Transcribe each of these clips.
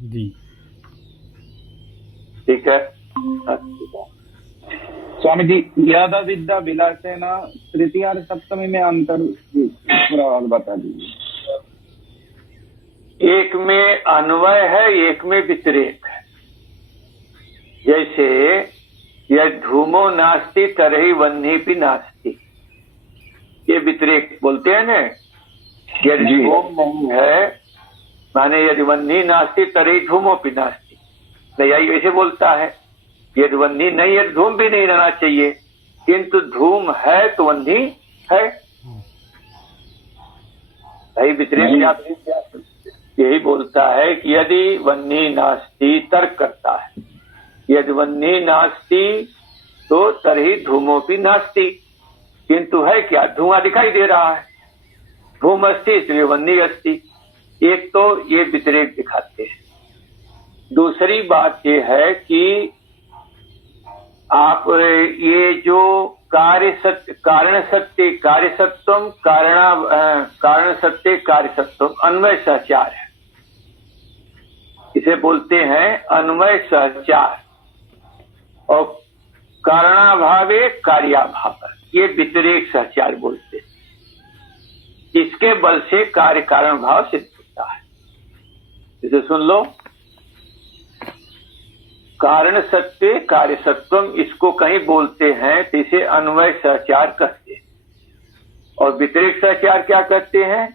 जी। ठीक है। स्वामी जी, यादा विद्या विलासेन तृतीय और सप्तमी में अंतर थोड़ा और बता दीजिए। एक में अन्वय है, एक में व्यतिरेक है। जैसे यह धूमो नास्ति तरही वन्नी भी नास्ति, ये व्यतिरेक बोलते हैं ना। यदि धूम नहीं है, माने यदि वन्नी नास्ति तरही धूमो भी नास्ति, यही ऐसे बोलता है। यदि वन्नी नहीं है, धूम भी नहीं रहना चाहिए, किंतु धूम है तो वन्नी है। भाई व्यतिरेक यही बोलता है कि यदि वन्नी नास्ति, तर्क करता है, यदि वन्नी नास्ति तो तरही धूमो भी नास्ति, किंतु है क्या, धुआं दिखाई दे रहा है, धूम अस्ति इसलिए वन्नी अस्ति। एक तो ये व्यतिरेक दिखाते हैं। दूसरी बात ये है कि आप ये जो कारण सत्य कारण सत्य कार्य सत्वम अन्वय सहचार है, इसे बोलते हैं अन्वय सहचार। और कारणाभावे कार्याभाव, ये व्यतिरेक सहचार बोलते हैं। इसके बल से कार्य कारण भाव सिद्ध होता है। इसे सुन लो, कारण सत्य कार्य सत्वम, इसको कहीं बोलते हैं तो इसे अन्वय सहचार कहते हैं। और व्यतिरेक सहचार क्या कहते हैं,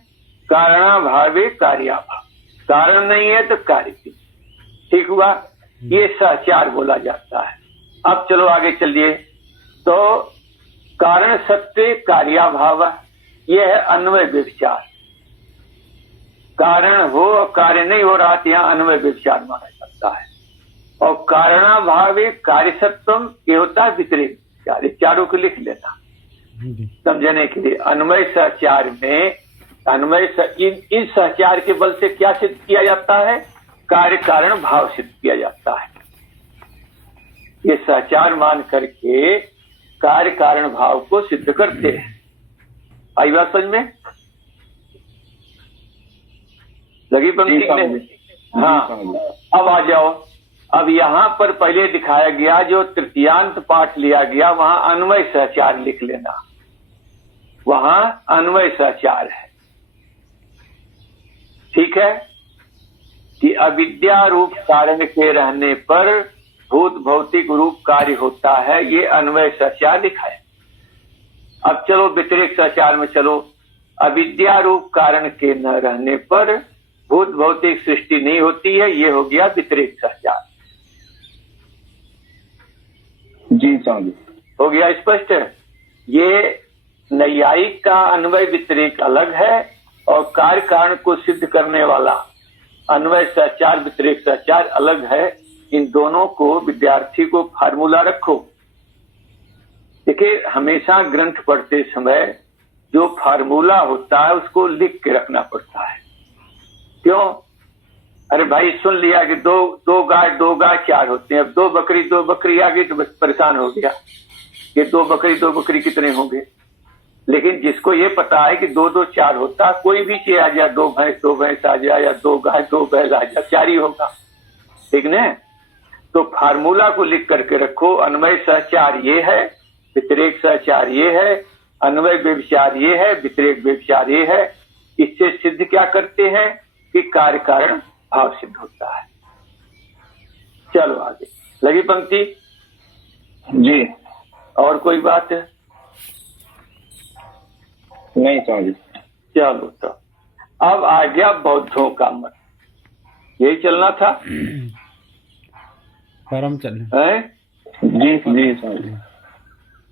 कारणाभावे कार्याभाव, कारण नहीं है तो कार्य भी। ठीक हुआ, ये सहचार बोला जाता है। अब चलो आगे चलिए। तो कारण सत्य कार्याभाव, यह है अन्वय व्यभिचार। कारण हो और कार्य नहीं हो रहा तो यहाँ अन्वय व्यभिचार माना जाता है। और कारणाभावे कार्य सत्वम, ये होता है व्यतिरेक सहचार। चारों को लिख लेना समझने के लिए। अन्वय सहचार में इन सहचार के बल से क्या सिद्ध किया जाता है, कार्य कारण भाव सिद्ध किया जाता है। ये सहचार मान करके कार्य कारण भाव को सिद्ध करते हैं। आई बात समझ में? लगी पंक्ति में? हाँ, अब आ जाओ। अब यहाँ पर पहले दिखाया गया जो तृतीयांत पाठ लिया गया, वहां अन्वय सहचार लिख लेना। वहां अन्वय सहचार है। ठीक है कि अविद्या रूप कारण के रहने पर भूत भौतिक रूप कार्य होता है, ये अन्वय सहचार लिखा है। अब चलो व्यतिरेक सहचार में चलो। अविद्या रूप कारण के न रहने पर भूत भौतिक सृष्टि नहीं होती है, ये हो गया व्यतिरेक सहचार। जी स्वामी, हो गया स्पष्ट? ये नैयायिक का अन्वय व्यतिरेक अलग है, और कार्य कारण को सिद्ध करने वाला अन्वय सहचार व्यतिरेक सहचार अलग है। इन दोनों को विद्यार्थी को फार्मूला रखो। देखिए, हमेशा ग्रंथ पढ़ते समय जो फार्मूला होता है उसको लिख के रखना पड़ता है। क्यों? अरे भाई सुन लिया कि दो गाय चार होते हैं, अब दो बकरी आ गई तो बस परेशान हो गया, ये दो बकरी कितने होंगे। लेकिन जिसको ये पता है कि दो चार होता, कोई भी चीज आ जाए, दो भैंस आ जाए, या दो गाय दो बैल आ जाए, चार ही होगा। ठीक न? तो फार्मूला को लिख करके रखो। अन्वय सहचार ये है, व्यतिरेक सहचार ये है, अन्वय व्यभिचार ये है, व्यतिरेक व्यभिचार ये है। इससे सिद्ध क्या करते हैं कि कार्य कारण भाव सिद्ध होता है। चलो आगे, लगी पंक्ति? जी। और कोई बात है? नहीं स्वामी। चलो, तो अब आ गया बौद्धों का मत। यही चलना था? परम चल है? जी जी स्वामी।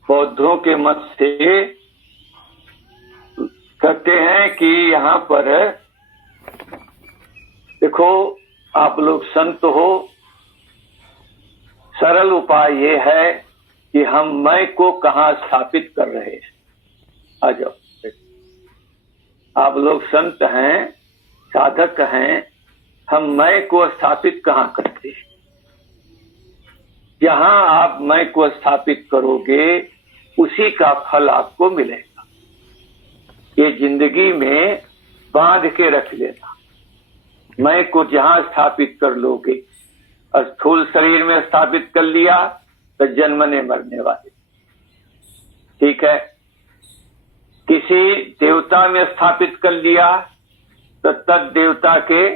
बौद्धों के मत से कहते हैं कि यहाँ पर देखो, आप लोग संत हो, सरल उपाय ये है कि हम मैं को कहाँ स्थापित कर रहे हैं। आ जाओ, आप लोग संत हैं, साधक हैं, हम मैं को स्थापित कहाँ करते हैं। जहां आप मैं को स्थापित करोगे उसी का फल आपको मिलेगा। ये जिंदगी में बांध के रख लेना। मैं को जहां स्थापित कर लोगे, स्थूल शरीर में स्थापित कर लिया तो जन्मने मरने वाले, ठीक है। किसी देवता में स्थापित कर लिया तो तद देवता के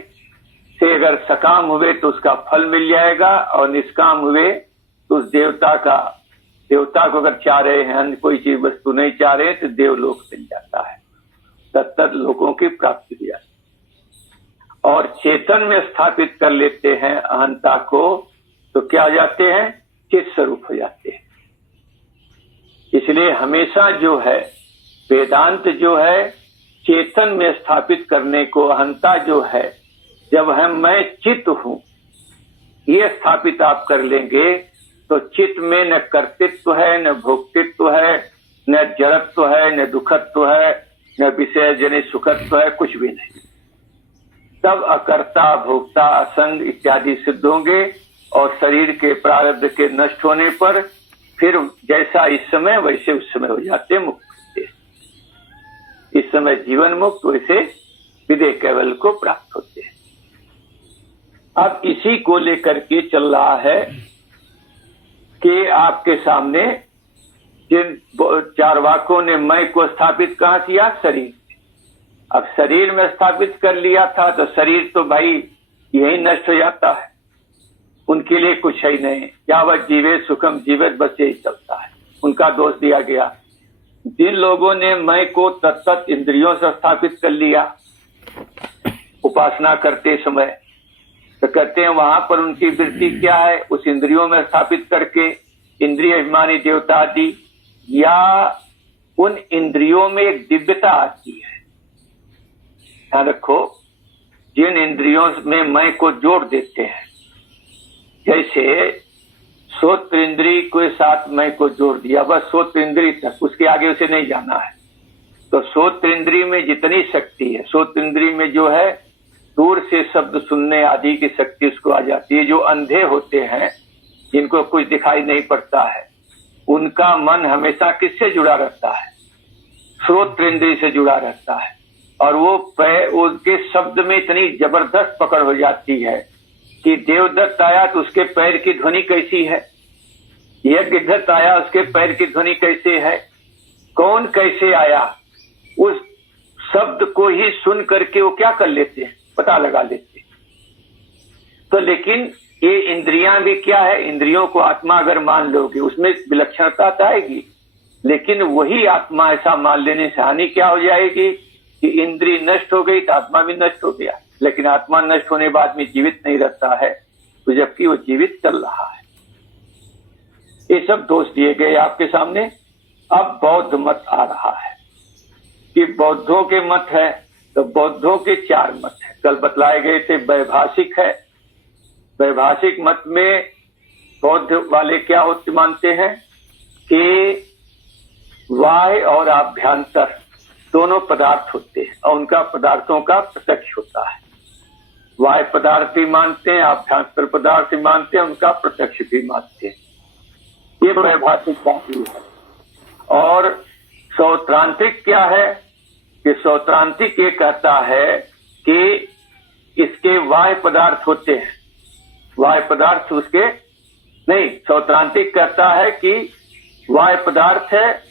से अगर सकाम हुए तो उसका फल मिल जाएगा, और निष्काम हुए तो उस देवता को अगर चाह रहे हैं, अन्य कोई चीज वस्तु नहीं चाह रहे तो देवलोक मिल जाता है, तत्त लोगों की प्राप्ति हो जाती है। और चेतन में स्थापित कर लेते हैं अहंता को तो क्या हो जाते हैं, चित स्वरूप हो जाते हैं। इसलिए हमेशा जो है वेदांत जो है चेतन में स्थापित करने को, अहंता जो है जब हम मैं चित हूं ये स्थापित आप कर लेंगे तो चित में न कर्तृत्व है, न भोक्तृत्व है, न जड़त्व है, न दुखत्व है, न विषय जनित सुखत्व है, कुछ भी नहीं। तब अकर्ता भोक्ता असंग इत्यादि सिद्ध होंगे, और शरीर के प्रारब्ध के नष्ट होने पर फिर जैसा इस समय वैसे उस समय हो जाते मुक्त होते। इस समय जीवन मुक्त, वैसे विदेह कैवल को प्राप्त होते हैं। अब इसी को लेकर के चल रहा है कि आपके सामने जिन चारवाकों ने मैं को स्थापित कहाँ किया, शरीर। अब शरीर में स्थापित कर लिया था तो शरीर तो भाई यही नष्ट हो जाता है, उनके लिए कुछ है ही नहीं। यावत जीवे सुखम जीवित, बस यही चलता है। उनका दोष दिया गया। जिन लोगों ने मैं को तत्त इंद्रियों से स्थापित कर लिया उपासना करते समय, तो कहते हैं वहां पर उनकी वृत्ति क्या है, उस इंद्रियों में स्थापित करके इंद्रिय अभिमानी देवता आदि, या उन इंद्रियों में एक दिव्यता आती है। ध्यान रखो, जिन इंद्रियों में मैं को जोड़ देते हैं, जैसे श्रोत्र इंद्री के साथ मैं को जोड़ दिया, बस श्रोत्र इंद्री तक, उसके आगे उसे नहीं जाना है। तो श्रोत्र इंद्री में जितनी शक्ति है, श्रोत्र इंद्री में जो है दूर से शब्द सुनने आदि की शक्ति उसको आ जाती है। जो अंधे होते हैं, जिनको कुछ दिखाई नहीं पड़ता है, उनका मन हमेशा किससे जुड़ा रहता है, श्रोत्र इंद्री से जुड़ा रहता है। और वो उनके शब्द में इतनी जबरदस्त पकड़ हो जाती है कि देवदत्त आया तो उसके पैर की ध्वनि कैसी है, यज्ञदत्त आया उसके पैर की ध्वनि कैसे है, कौन कैसे आया, उस शब्द को ही सुन करके वो क्या कर लेते हैं, पता लगा लेते हैं। तो लेकिन ये इंद्रियां भी क्या है, इंद्रियों को आत्मा अगर मान लोगे उसमें विलक्षणता तो आएगी, लेकिन वही आत्मा ऐसा मान लेने से हानि क्या हो जाएगी कि इंद्रिय नष्ट हो गई तो आत्मा भी नष्ट हो गया। लेकिन आत्मा नष्ट होने बाद में जीवित नहीं रहता है, तो जबकि वो जीवित चल रहा है। ये सब दोष दिए गए आपके सामने। अब बौद्ध मत आ रहा है कि बौद्धों के मत है, तो बौद्धों के 4 मत है। कल बतलाए गए थे वैभाषिक है। वैभाषिक मत में बौद्ध वाले क्या होते मानते हैं कि बाह्य और आभ्यंतर दोनों पदार्थ होते हैं, और उनका पदार्थों का प्रत्यक्ष होता है। बाह्य पदार्थ भी मानते हैं, आभ्यंतर पदार्थ भी मानते हैं, उनका प्रत्यक्ष भी मानते हैं। ये वैभाषिक बात है। और सौत्रांतिक क्या है कि सौत्रांतिक ये कहता है कि इसके बाह्य पदार्थ होते हैं, बाह्य पदार्थ उसके नहीं। सौत्रांतिक कहता है कि बाह्य पदार्थ है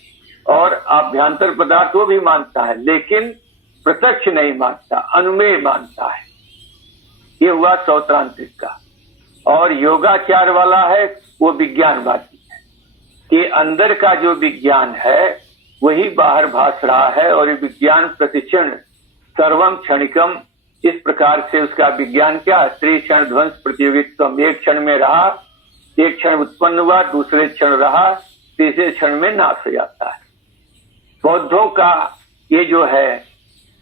और आभ्यंतर पदार्थ वो भी मानता है, लेकिन प्रत्यक्ष नहीं मानता, अनुमेय मानता है। ये हुआ सौत्रांतिक का। और योगाचार वाला है वो विज्ञानवादी है कि अंदर का जो विज्ञान है वही बाहर भास रहा है, और ये विज्ञान प्रतिक्षण सर्वम क्षणिकम, इस प्रकार से उसका विज्ञान क्या, त्रिक्षण ध्वंस प्रतियोगित्व, एक क्षण में रहा, एक क्षण उत्पन्न हुआ, दूसरे क्षण रहा, तीसरे क्षण में नाश हो जाता है। बौद्धों का ये जो है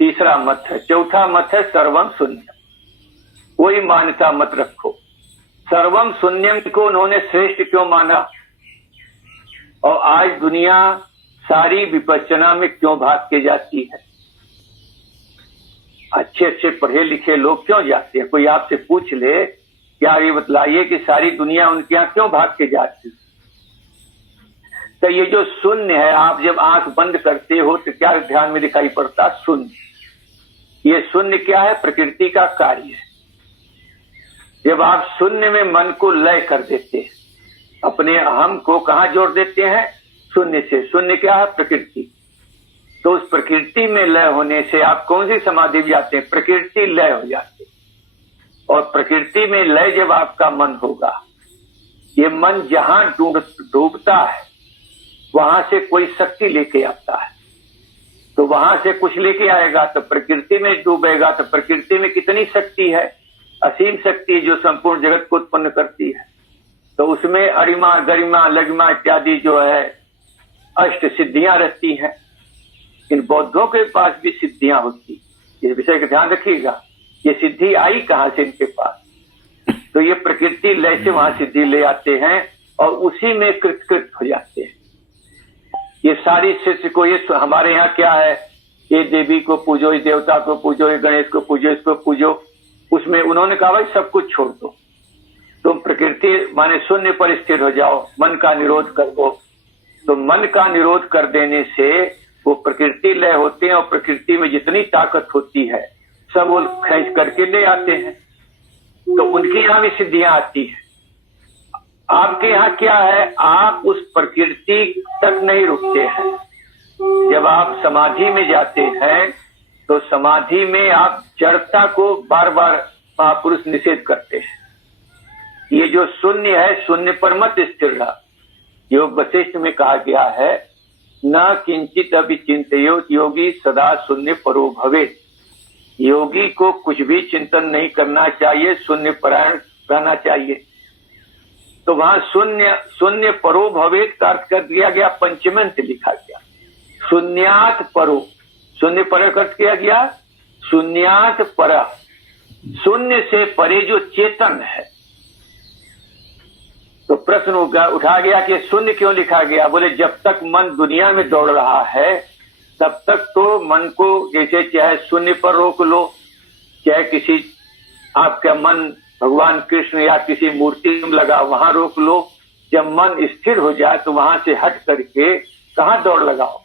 तीसरा मत है। चौथा मत है सर्वम शून्यम। कोई मान्यता मत रखो। सर्वम शून्यम को उन्होंने श्रेष्ठ क्यों माना, और आज दुनिया सारी विपश्यना में क्यों भाग के जाती है? अच्छे अच्छे पढ़े लिखे लोग क्यों जाते हैं? कोई आपसे पूछ ले, क्या ये बतलाइए कि सारी दुनिया उनके यहाँ क्यों भाग के जाती है? तो ये जो शून्य है, आप जब आंख बंद करते हो तो क्या ध्यान में दिखाई पड़ता? शून्य। ये शून्य क्या है? प्रकृति का कार्य है। जब आप शून्य में मन को लय कर देते हैं, अपने अहम को कहाँ जोड़ देते हैं? शून्य से। शून्य क्या है? प्रकृति। तो उस प्रकृति में लय होने से आप कौन सी समाधि में जाते हैं? प्रकृति लय हो जाते हैं। और प्रकृति में लय जब आपका मन होगा, ये मन जहां डूबता है वहां से कोई शक्ति लेके आता है, तो वहां से कुछ लेके आएगा, तो प्रकृति में डूबेगा तो प्रकृति में कितनी शक्ति है? असीम शक्ति जो संपूर्ण जगत को उत्पन्न करती है। तो उसमें अरिमा गरिमा लगिमा इत्यादि जो है अष्ट सिद्धियां रहती हैं। इन बौद्धों के पास भी सिद्धियां होती, इस विषय का ध्यान रखिएगा। ये सिद्धि आई कहां से इनके पास? तो ये प्रकृति लय से वहां सिद्धि ले आते हैं और उसी में कृत हो जाते हैं। ये सारी शिष्य को, ये हमारे यहाँ क्या है, ये देवी को पूजो, इस देवता को पूजो, ये गणेश को पूजो, इसको पूजो, उसमें उन्होंने कहा भाई सब कुछ छोड़ दो, तुम प्रकृति माने शून्य पर स्थिर हो जाओ, मन का निरोध कर दो। तो मन का निरोध कर देने से वो प्रकृति लय होते हैं और प्रकृति में जितनी ताकत होती है सब वो खींच करके ले आते हैं। तो उनके यहाँ भी सिद्धियां आती है। आपके यहाँ क्या है? आप उस प्रकृति तक नहीं रुकते हैं। जब आप समाधि में जाते हैं तो समाधि में आप जड़ता को बार बार महापुरुष निषेध करते हैं। ये जो शून्य है, शून्य पर मत स्थिर रहा। योग वशिष्ठ में कहा गया है, न किंचित अभिचिंतयो योगी सदा शून्य परो भवेत्। योगी को कुछ भी चिंतन नहीं करना चाहिए, शून्य परायण रहना चाहिए। तो वहां शून्य परो भवेत् का अर्थ कर दिया गया, पंचमंत लिखा गया शून्यात परो। शून्य पर अर्थ किया गया शून्यात पर, शून्य से परे जो चेतन है। तो प्रश्न उठा गया कि शून्य क्यों लिखा गया? बोले जब तक मन दुनिया में दौड़ रहा है तब तक तो मन को जैसे चाहे शून्य पर रोक लो, चाहे किसी आपका मन भगवान कृष्ण या किसी मूर्ति में लगा वहां रोक लो। जब मन स्थिर हो जाए तो वहां से हट करके कहाँ दौड़ लगाओ,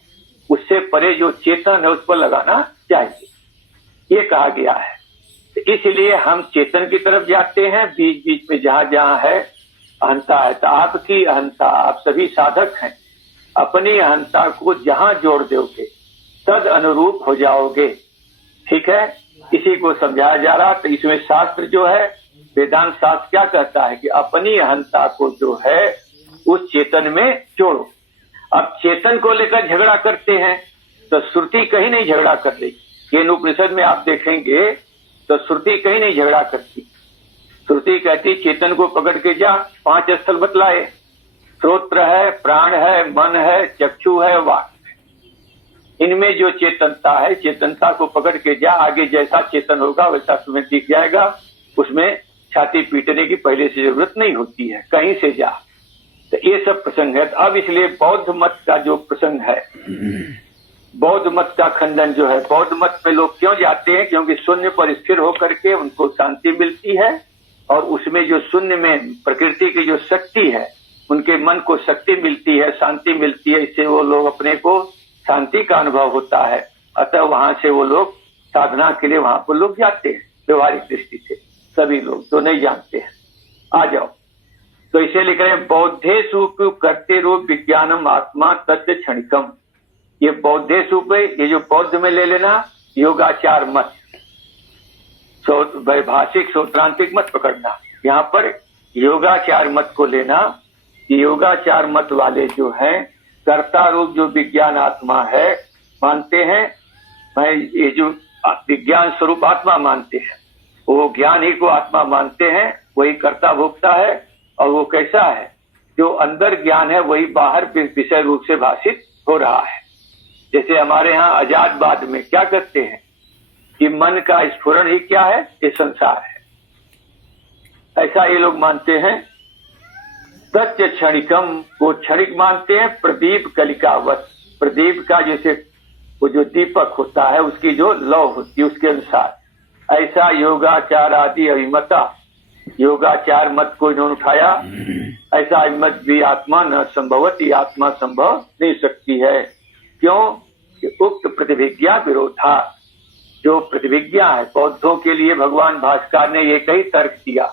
उससे परे जो चेतन है उस पर लगाना चाहिए, ये कहा गया है। तो इसलिए हम चेतन की तरफ जाते हैं, बीच बीच में जहां जहां है अहंता है। तो आपकी अहंता, आप सभी साधक हैं, अपनी अहंता को जहां जोड़ दोगे तद अनुरूप हो जाओगे। ठीक है, इसी को समझाया जा रहा। तो इसमें शास्त्र जो है, वेदांत शास्त्र क्या कहता है कि अपनी अहंता को जो है उस चेतन में जोड़ो। अब चेतन को लेकर झगड़ा करते हैं तो श्रुति कहीं नहीं झगड़ा कर रही। केन उपनिषद में आप देखेंगे तो श्रुति कहीं नहीं झगड़ा करती। श्रुति कहती चेतन को पकड़ के जा, 5 स्थल बतलाए, श्रोत्र है, प्राण है, मन है, चक्षु है, वाक है। इनमें जो चेतनता है, चेतनता को पकड़ के जा, आगे जैसा चेतन होगा वैसा तुम्हें दिख जाएगा। उसमें छाती पीटने की पहले से जरूरत नहीं होती है, कहीं से जा। तो ये सब प्रसंग है। अब इसलिए बौद्ध मत का जो प्रसंग है, बौद्ध मत का खंडन जो है, बौद्ध मत में लोग क्यों जाते हैं? क्योंकि शून्य पर स्थिर होकर के उनको शांति मिलती है और उसमें जो शून्य में प्रकृति की जो शक्ति है, उनके मन को शक्ति मिलती है, शांति मिलती है। इससे वो लोग अपने को शांति का अनुभव होता है। अतः वहां से वो लोग साधना के लिए वहां पर लोग जाते हैं। व्यवहारिक दृष्टि से सभी लोग तो नहीं जानते हैं। आ जाओ। तो इसे लिख रहे हैं, बौद्धेषु करते रूप विज्ञानम आत्मा तत्व क्षणिकम। ये बौद्धेषु पे, ये जो बौद्ध में ले लेना योगाचार मत, वैभाषिक सूत्रांतिक मत पकड़ना। यहाँ पर योगाचार मत को लेना। योगाचार मत वाले जो हैं कर्ता रूप जो विज्ञान आत्मा है मानते हैं, ये जो विज्ञान स्वरूप आत्मा मानते हैं, वो ज्ञान ही को आत्मा मानते हैं, वही कर्ता भोक्ता है। और वो कैसा है? जो अंदर ज्ञान है वही बाहर विषय रूप से भाषित हो रहा है। जैसे हमारे यहाँ आजादवाद में क्या कहते हैं कि मन का स्फुरण ही क्या है? ये संसार है। ऐसा ये लोग मानते हैं। सत्य क्षणिकम, वो क्षणिक मानते हैं। प्रदीप कलिकावत, प्रदीप का जैसे वो जो दीपक होता है उसकी जो लौ होती है उसके अनुसार, ऐसा योगाचार आदि अभिमता, योगाचार मत को इन्होंने उठाया। ऐसा अभिमत भी आत्मा न संभवती, आत्मा संभव नहीं सकती है। क्यों? कि उक्त प्रतिभिज्ञा विरोधा, जो प्रतिभिज्ञा है बौद्धों के लिए भगवान भास्कर ने एक ही तर्क दिया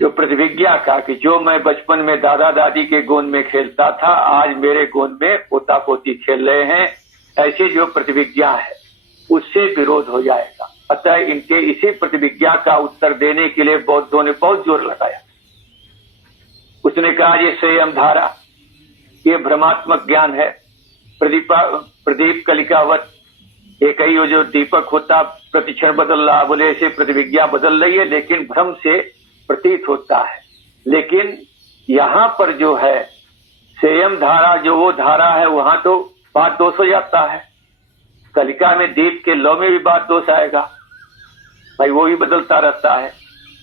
जो प्रतिविज्ञा का कि जो मैं बचपन में दादा दादी के गोंद में खेलता था, आज मेरे गोंद में पोता पोती खेल रहे हैं, ऐसी जो प्रतिविज्ञा है उससे विरोध हो जाएगा। अतः इनके इसी प्रतिविज्ञा का उत्तर देने के लिए बौद्धों ने बहुत जोर लगाया। उसने कहा ये संयम धारा, ये भ्रमात्मक ज्ञान है, प्रदीप कलिकावत, एक ही जो दीपक होता प्रतिक्षण बदल रहा, बोले ऐसे प्रतिविज्ञा बदल रही है लेकिन भ्रम से प्रतीत होता है। लेकिन यहाँ पर जो है संयम धारा, जो वो धारा है, वहां तो बात दोष हो जाता है। कलिका में दीप के लौ में भी बात दोष आएगा भाई, वो भी बदलता रहता है।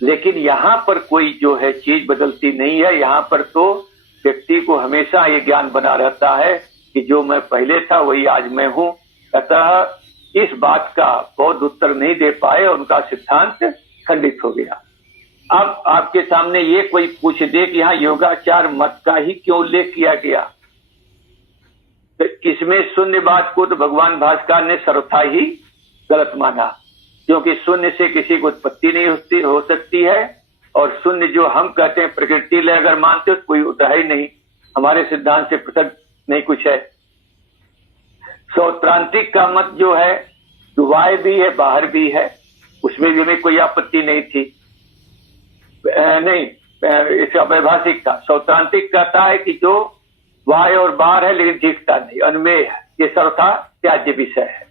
लेकिन यहाँ पर कोई जो है चीज बदलती नहीं है। यहाँ पर तो व्यक्ति को हमेशा ये ज्ञान बना रहता है कि जो मैं पहले था वही आज मैं हूँ। अतः इस बात का बौद्ध उत्तर नहीं दे पाए, उनका सिद्धांत खंडित हो गया। अब आपके सामने ये कोई पूछ दे कि यहाँ योगाचार मत का ही क्यों उल्लेख किया गया, तो इसमें शून्यवाद को तो भगवान भास्कर ने सर्वथा ही गलत माना, क्योंकि शून्य से किसी को उत्पत्ति नहीं हो सकती है। और शून्य जो हम कहते हैं प्रकृति ले अगर मानते हो तो कोई उठा ही नहीं, हमारे सिद्धांत से पृथक नहीं कुछ है। सौत्रांतिक का मत जो है वाय भी है बाहर भी है, उसमें भी हमें कोई आपत्ति नहीं थी, नहीं इसका वैभाषिक था। सौत्रांतिक कहता है कि जो वाय और बाहर है लेकिन दिखता नहीं, अनुमेय है, ये सर्वथा त्याज्य विषय है।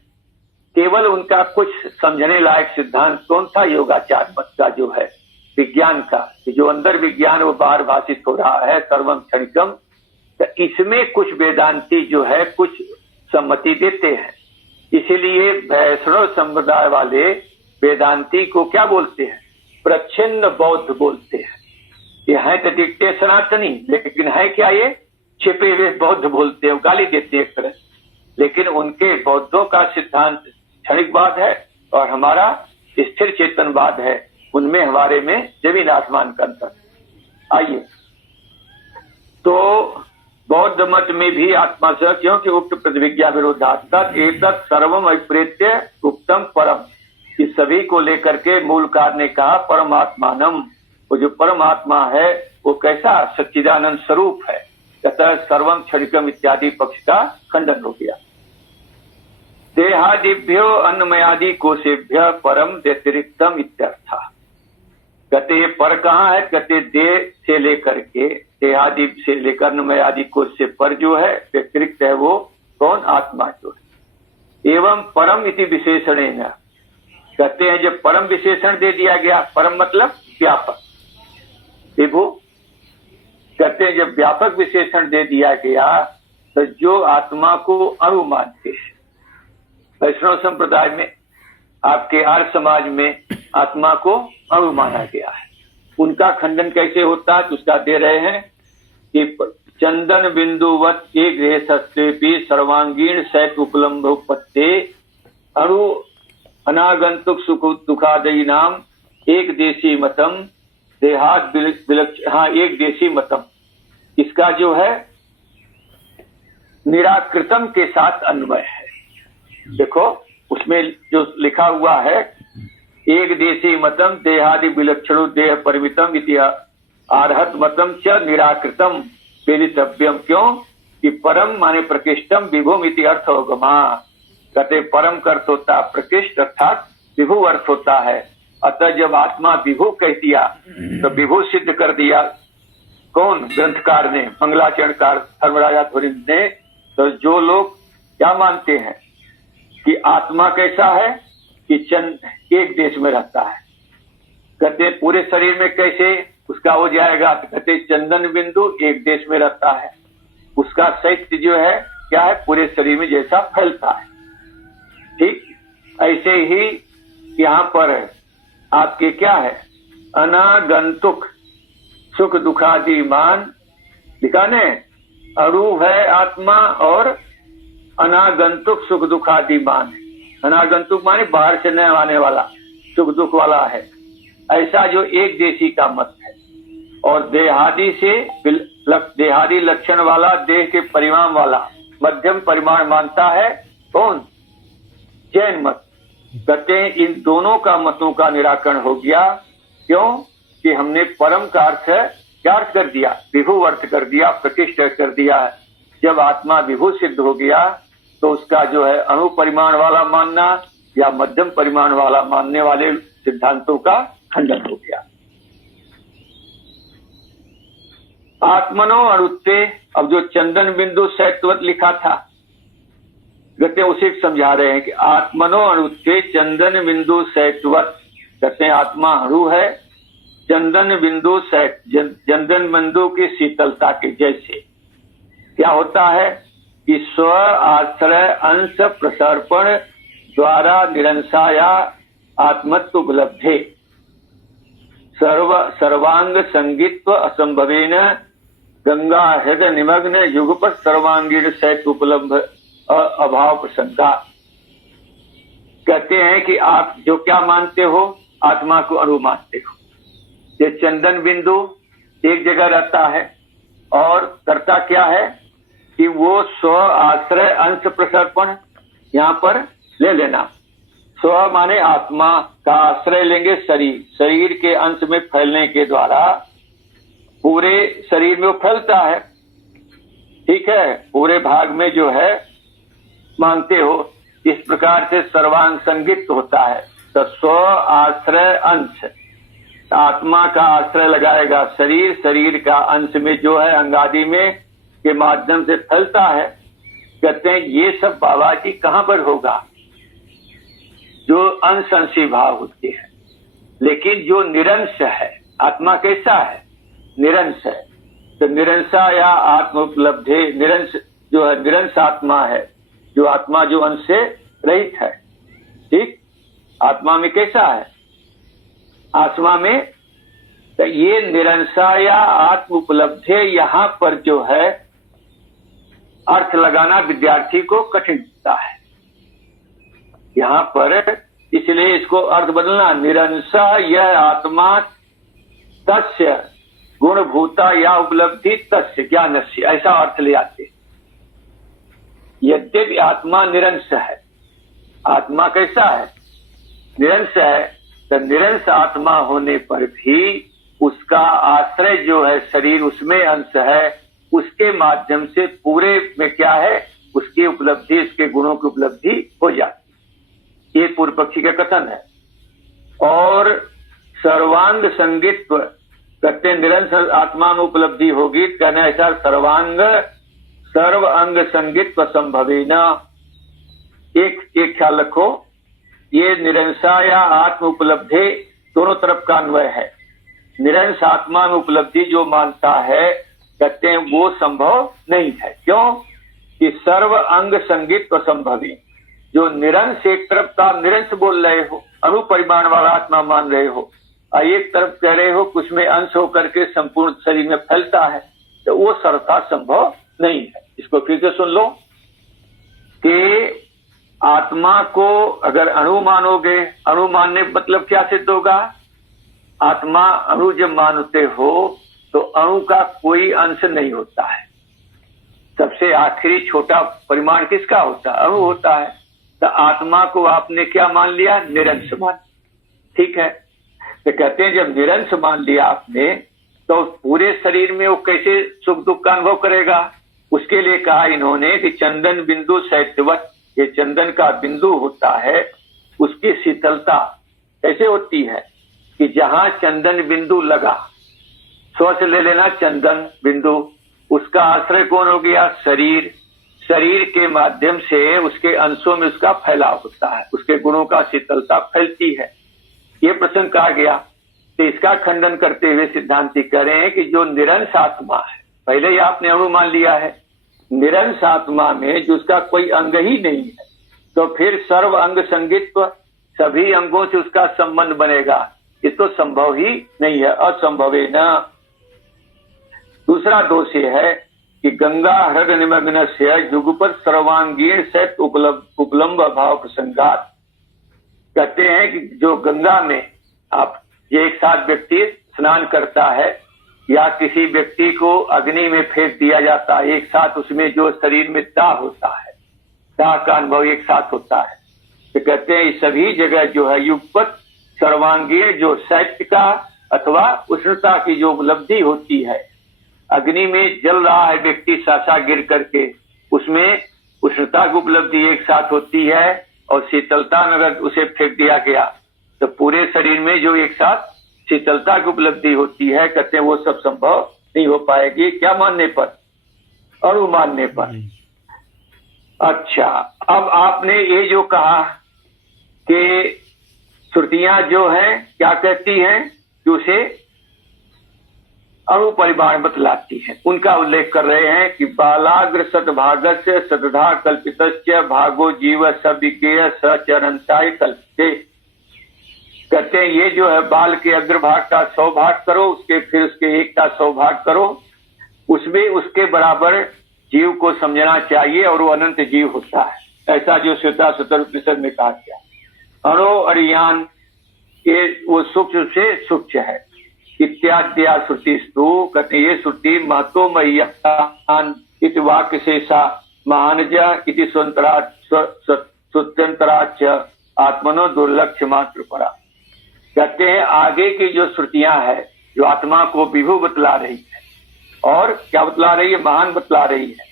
केवल उनका कुछ समझने लायक सिद्धांत कौन था, योगाचार मत का जो है विज्ञान का, कि जो अंदर विज्ञान वो बाहर भाषित हो रहा है सर्वम क्षणिकम। तो इसमें कुछ वेदांती जो है कुछ सम्मति देते हैं। इसीलिए वैष्णव संप्रदाय वाले वेदांती को क्या बोलते हैं, प्रच्छिन्न बौद्ध बोलते हैं। ये है तो दिखते सनातनी, लेकिन है क्या ये छिपे हुए बौद्ध बोलते हैं, गाली देते हैं एक तरह। लेकिन उनके बौद्धों का सिद्धांत क्षणिकवाद है और हमारा स्थिर चेतनवाद है। उनमें हमारे में जमीन आसमान का अंतर। आइए, तो बौद्ध मत में भी आत्मा से, क्योंकि उक्त प्रतिविज्ञा विरोधात्मक एक सर्वम अभिप्रेत्य उत्तम परम, इस सभी को लेकर के मूलकार ने कहा परमात्मानम, वो जो परमात्मा है वो कैसा सच्चिदानंद स्वरूप है। अतः सर्वम क्षणिकम इत्यादि पक्ष का खंडन हो गया। देहादिभ्यो अन्नमयादि कोशेभ्य परम व्यतिरिक्तम इत्यर्थ। कहते पर कहाँ है, कहते देह से लेकर के देहादि से लेकर अन्नमयादि कोश से पर जो है व्यतिरिक्त है वो कौन, आत्मा जो है। एवं परम इति विशेषण, कहते हैं जब परम विशेषण दे दिया गया, परम मतलब व्यापक, विभु, कहते हैं जब व्यापक विशेषण दे दिया गया तो जो आत्मा को अणु मानते हैं, वैष्णव संप्रदाय में, आपके आर्य समाज में आत्मा को अणु माना गया है। उनका खंडन कैसे होता है, तो उसका दे रहे हैं कि चंदन बिंदुवत एक गृहस्थेपि सर्वांगीण सैक उपलम्भ पत्ते अणु अनागंतुक सुख दुखादयी नाम एक देशी मतम देहात हाँ एक देशी मतम। इसका जो है निराकृतम के साथ अन्वय है। देखो उसमें जो लिखा हुआ है एक देशी मतम देहादि विलक्षणु देह परिमितम इति आर्हत मतम च निराकृतम पेलितव्यम। क्यों कि परम माने प्रकृष्टम विभुम इति अर्थ होगमा। कहते परम का अर्थ होता प्रकृष्ट अर्थात विभु अर्थ होता है। अतः जब आत्मा विभु कह दिया तो विभु सिद्ध कर दिया कौन, ग्रंथकार ने, मंगलाचरणकार धर्मराजा धुरिंद ने। तो जो लोग क्या मानते हैं कि आत्मा कैसा है कि चंद एक देश में रहता है, कहते पूरे शरीर में कैसे उसका हो जाएगा, तो कहते चंदन बिंदु एक देश में रहता है, उसका शक्ति जो है क्या है पूरे शरीर में जैसा फैलता है। ठीक ऐसे ही यहाँ पर आपके क्या है अनागंतुक सुख दुखादि मान लिखा ने, अणु है आत्मा और अनागंतुक सुख दुखादि मान। अनागंतुक माने बाहर से न आने वाला, सुख दुख वाला है, ऐसा जो एक देशी का मत है। और देहादि से देहादि लक्षण वाला, देह के परिमाण वाला मध्यम परिमाण मानता है कौन, जैन मत। कहते हैं इन दोनों का मतों का निराकरण हो गया। क्यों कि हमने परम का अर्थ क्या अर्थ कर दिया, विभु अर्थ कर दिया, प्रतिष्ठ कर दिया है। जब आत्मा विभु सिद्ध हो गया तो उसका जो है अणु परिमाण वाला मानना या मध्यम परिमाण वाला मानने वाले सिद्धांतों का खंडन हो गया। आत्मनो अणुत्ते, अब जो चंदन बिंदु सैत्वत लिखा था कहते हैं उसे समझा रहे हैं कि आत्मनो अणुत्ते चंदन बिंदु सैत्वत, कहते हैं आत्मा अणु है चंदन बिंदु सैत, चंदन बिंदु की शीतलता के जैसे। क्या होता है कि स्व आश्रय अंश प्रसर्पण द्वारा निरंसाया आत्मत्व उपलब्धे सर्वांग संगित्व असंभवेन गंगा हृदय निमग्न युगपत सर्वांगीण सहित उपलब्ध अभाव प्रसंगा। कहते हैं कि आप जो क्या मानते हो आत्मा को अणु मानते हो। ये चंदन बिंदु एक जगह रहता है और करता क्या है कि वो स्व आश्रय अंश प्रसर्पण यहाँ पर ले लेना। स्व माने आत्मा का आश्रय लेंगे शरीर, शरीर के अंश में फैलने के द्वारा पूरे शरीर में वो फैलता है, ठीक है, पूरे भाग में जो है मानते हो। इस प्रकार से सर्वांग संगित होता है। तो स्व आश्रय अंश, आत्मा का आश्रय लगाएगा शरीर, शरीर का अंश में जो है अंगादि में के माध्यम से फैलता है। कहते हैं ये सब बाबा जी कहाँ पर होगा, जो अंश अंशी भाव होते हैं। लेकिन जो निरंश है, आत्मा कैसा है, निरंश है। तो निरंसा या आत्म उपलब्धि, निरंश जो है निरंश आत्मा है, जो आत्मा जो अंश से रहित है। ठीक, आत्मा में कैसा है, आत्मा में तो ये निरंसा या आत्म उपलब्धि यहाँ पर जो है अर्थ लगाना विद्यार्थी को कठिन होता है यहाँ पर, इसलिए इसको अर्थ बदलना। निरंसा यह आत्मा तस्य गुणभूता या उपलब्धि तस्य ज्ञानस्य, ऐसा अर्थ ले आते। यद्यपि आत्मा निरंश है, आत्मा कैसा है, निरंश है। तो निरंश आत्मा होने पर भी उसका आश्रय जो है शरीर, उसमें अंश है, उसके माध्यम से पूरे में क्या है उसकी उपलब्धि, उसके गुणों की उपलब्धि हो जाती। ये पूर्व पक्षी का कथन है। और सर्वांग संगित्व कहते निरंतर आत्मा में उपलब्धि होगी, कहना ऐसा सर्वांग सर्व अंग संगित्व संभवी न। एक ख्याल रखो, ये निरंसा या आत्म उपलब्धि दोनों तरफ का अन्वय है। निरंश आत्मा में उपलब्धि जो मानता है कहते हैं वो संभव नहीं है। क्यों कि सर्व अंग संगित्व संभवी, जो निरंश एक तरफ का निरंश बोल रहे हो, अणु परिमाण वाला आत्मा मान रहे हो, और एक तरफ कह रहे हो कुछ में अंश होकर के संपूर्ण शरीर में फैलता है, तो वो सर्वथा संभव नहीं है। इसको फिर से सुन लो कि आत्मा को अगर अणु मानोगे, अणु मानने मतलब क्या सिद्ध होगा, आत्मा अणु जब मानते हो तो अणु का कोई अंश नहीं होता है। सबसे आखिरी छोटा परिमाण किसका होता है, अणु होता है। तो आत्मा को आपने क्या मान लिया, निरंश मान, ठीक है। तो कहते हैं जब निरंश मान लिया आपने तो पूरे शरीर में वो कैसे सुख दुख का अनुभव करेगा। उसके लिए कहा इन्होंने कि चंदन बिंदु शैत्यवत, ये चंदन का बिंदु होता है, उसकी शीतलता कैसे होती है कि जहां चंदन बिंदु लगा, स्व से ले लेना चंदन बिंदु, उसका आश्रय कौन हो गया, शरीर, शरीर के माध्यम से उसके अंशों में उसका फैलाव होता है, उसके गुणों का शीतलता फैलती है। ये प्रसंग कहा गया। तो इसका खंडन करते हुए सिद्धांती कह रहे हैं कि जो निरंश आत्मा है, पहले ही आपने अणु मान लिया है, निरंश आत्मा में जिसका कोई अंग ही नहीं है, तो फिर सर्व अंग संगित्व, सभी अंगों से उसका संबंध बनेगा, ये तो संभव ही नहीं है, असंभव न। दूसरा दोष ये है कि गंगा हृदय निमग्न से जुगुपर सर्वांगीण सहित उपलम्ब भाव प्रसंगात। कहते हैं कि जो गंगा में आप ये एक साथ व्यक्ति स्नान करता है या किसी व्यक्ति को अग्नि में फेंक दिया जाता है, एक साथ उसमें जो शरीर में दाह होता है, दाह का अनुभव एक साथ होता है। तो कहते हैं सभी जगह जो है युगपत सर्वांगीण जो शैत्य का अथवा उष्णता की जो उपलब्धि होती है, अग्नि में जल रहा है व्यक्ति सासा गिर करके, उसमें उष्णता की उपलब्धि एक साथ होती है और शीतलता अगर उसे फेंक दिया गया तो पूरे शरीर में जो एक साथ शीतलता की उपलब्धि होती है, कहते हैं वो सब संभव नहीं हो पाएगी। क्या मानने पर? अणु मानने पर। अच्छा, अब आपने ये जो कहा कि श्रुतियां जो हैं क्या कहती हैं कि उसे अणु परिमाण बतलाती हैं, उनका उल्लेख कर रहे हैं कि बालाग्र सतभागस्य सतधा कल्पितस्य भागो जीव सविज्ञेय सचरंताय कल्पिते। कहते हैं ये जो है बाल के अग्रभाग का 100 भाग करो, उसके फिर उसके 1 का 100 भाग करो, उसमें उसके बराबर जीव को समझना चाहिए और वो अनंत जीव होता है, ऐसा जो श्वेताश्वतर उपनिषद में कहा गया। अणो अरियान ये वो सूक्ष्म से सूक्ष्म है। इत्याद्या श्रुति स्तु, कहते ये श्रुति महतो मह्यान इति वाक्य शेषा महानज इति स्वतंत्राच आत्मनो दुर्लक्ष्य मात्र परा। कहते हैं आगे की जो श्रुतियां है जो आत्मा को विभु बतला रही है और क्या बतला रही है, महान बतला रही है,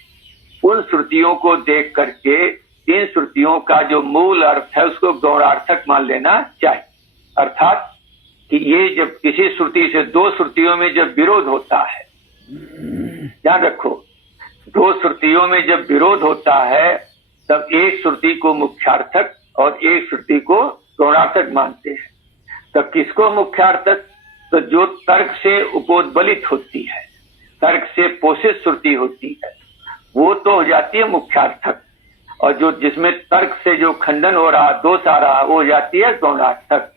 उन श्रुतियों को देख करके इन श्रुतियों का जो मूल अर्थ है उसको गौणार्थक मान लेना चाहिए। अर्थात कि ये जब किसी श्रुति से 2 श्रुतियों में जब विरोध होता है, ध्यान रखो, 2 श्रुतियों में जब विरोध होता है तब एक श्रुति को मुख्यार्थक और एक श्रुति को गौणार्थक मानते हैं। तब किसको मुख्यार्थक? तो जो तर्क से उपोद्बलित होती है, तर्क से पोषित श्रुति होती है, वो तो हो जाती है मुख्यार्थक, और जो जिसमें तर्क से जो खंडन हो रहा, दोष आ रहा, वो हो जाती है गौणार्थक।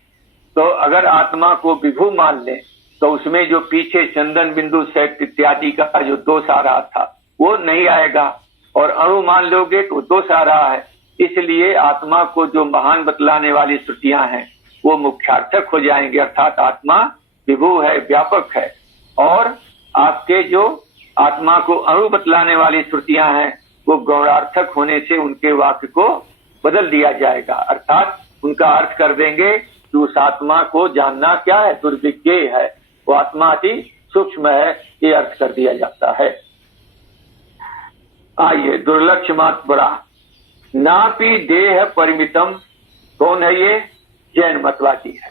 तो अगर आत्मा को विभु मान ले तो उसमें जो पीछे चंदन बिंदु सेट इत्यादि का जो दोष आ रहा था वो नहीं आएगा, और अणु मान लोगे तो दोष आ रहा है। इसलिए आत्मा को जो महान बतलाने वाली श्रुतियां हैं वो मुख्यार्थक हो जाएंगे, अर्थात आत्मा विभु है, व्यापक है, और आपके जो आत्मा को अणु बतलाने वाली श्रुतियां हैं वो गौणार्थक होने से उनके वाक्य को बदल दिया जाएगा, अर्थात उनका अर्थ कर देंगे कि उस आत्मा को जानना क्या है, दुर्विज्ञेय है, वो आत्मा अति सूक्ष्म है, ये अर्थ कर दिया जाता है। आइए दुर्लक्ष्य मात्र बड़ा नापि देह परिमितम। कौन है ये? जैन मतवादी है।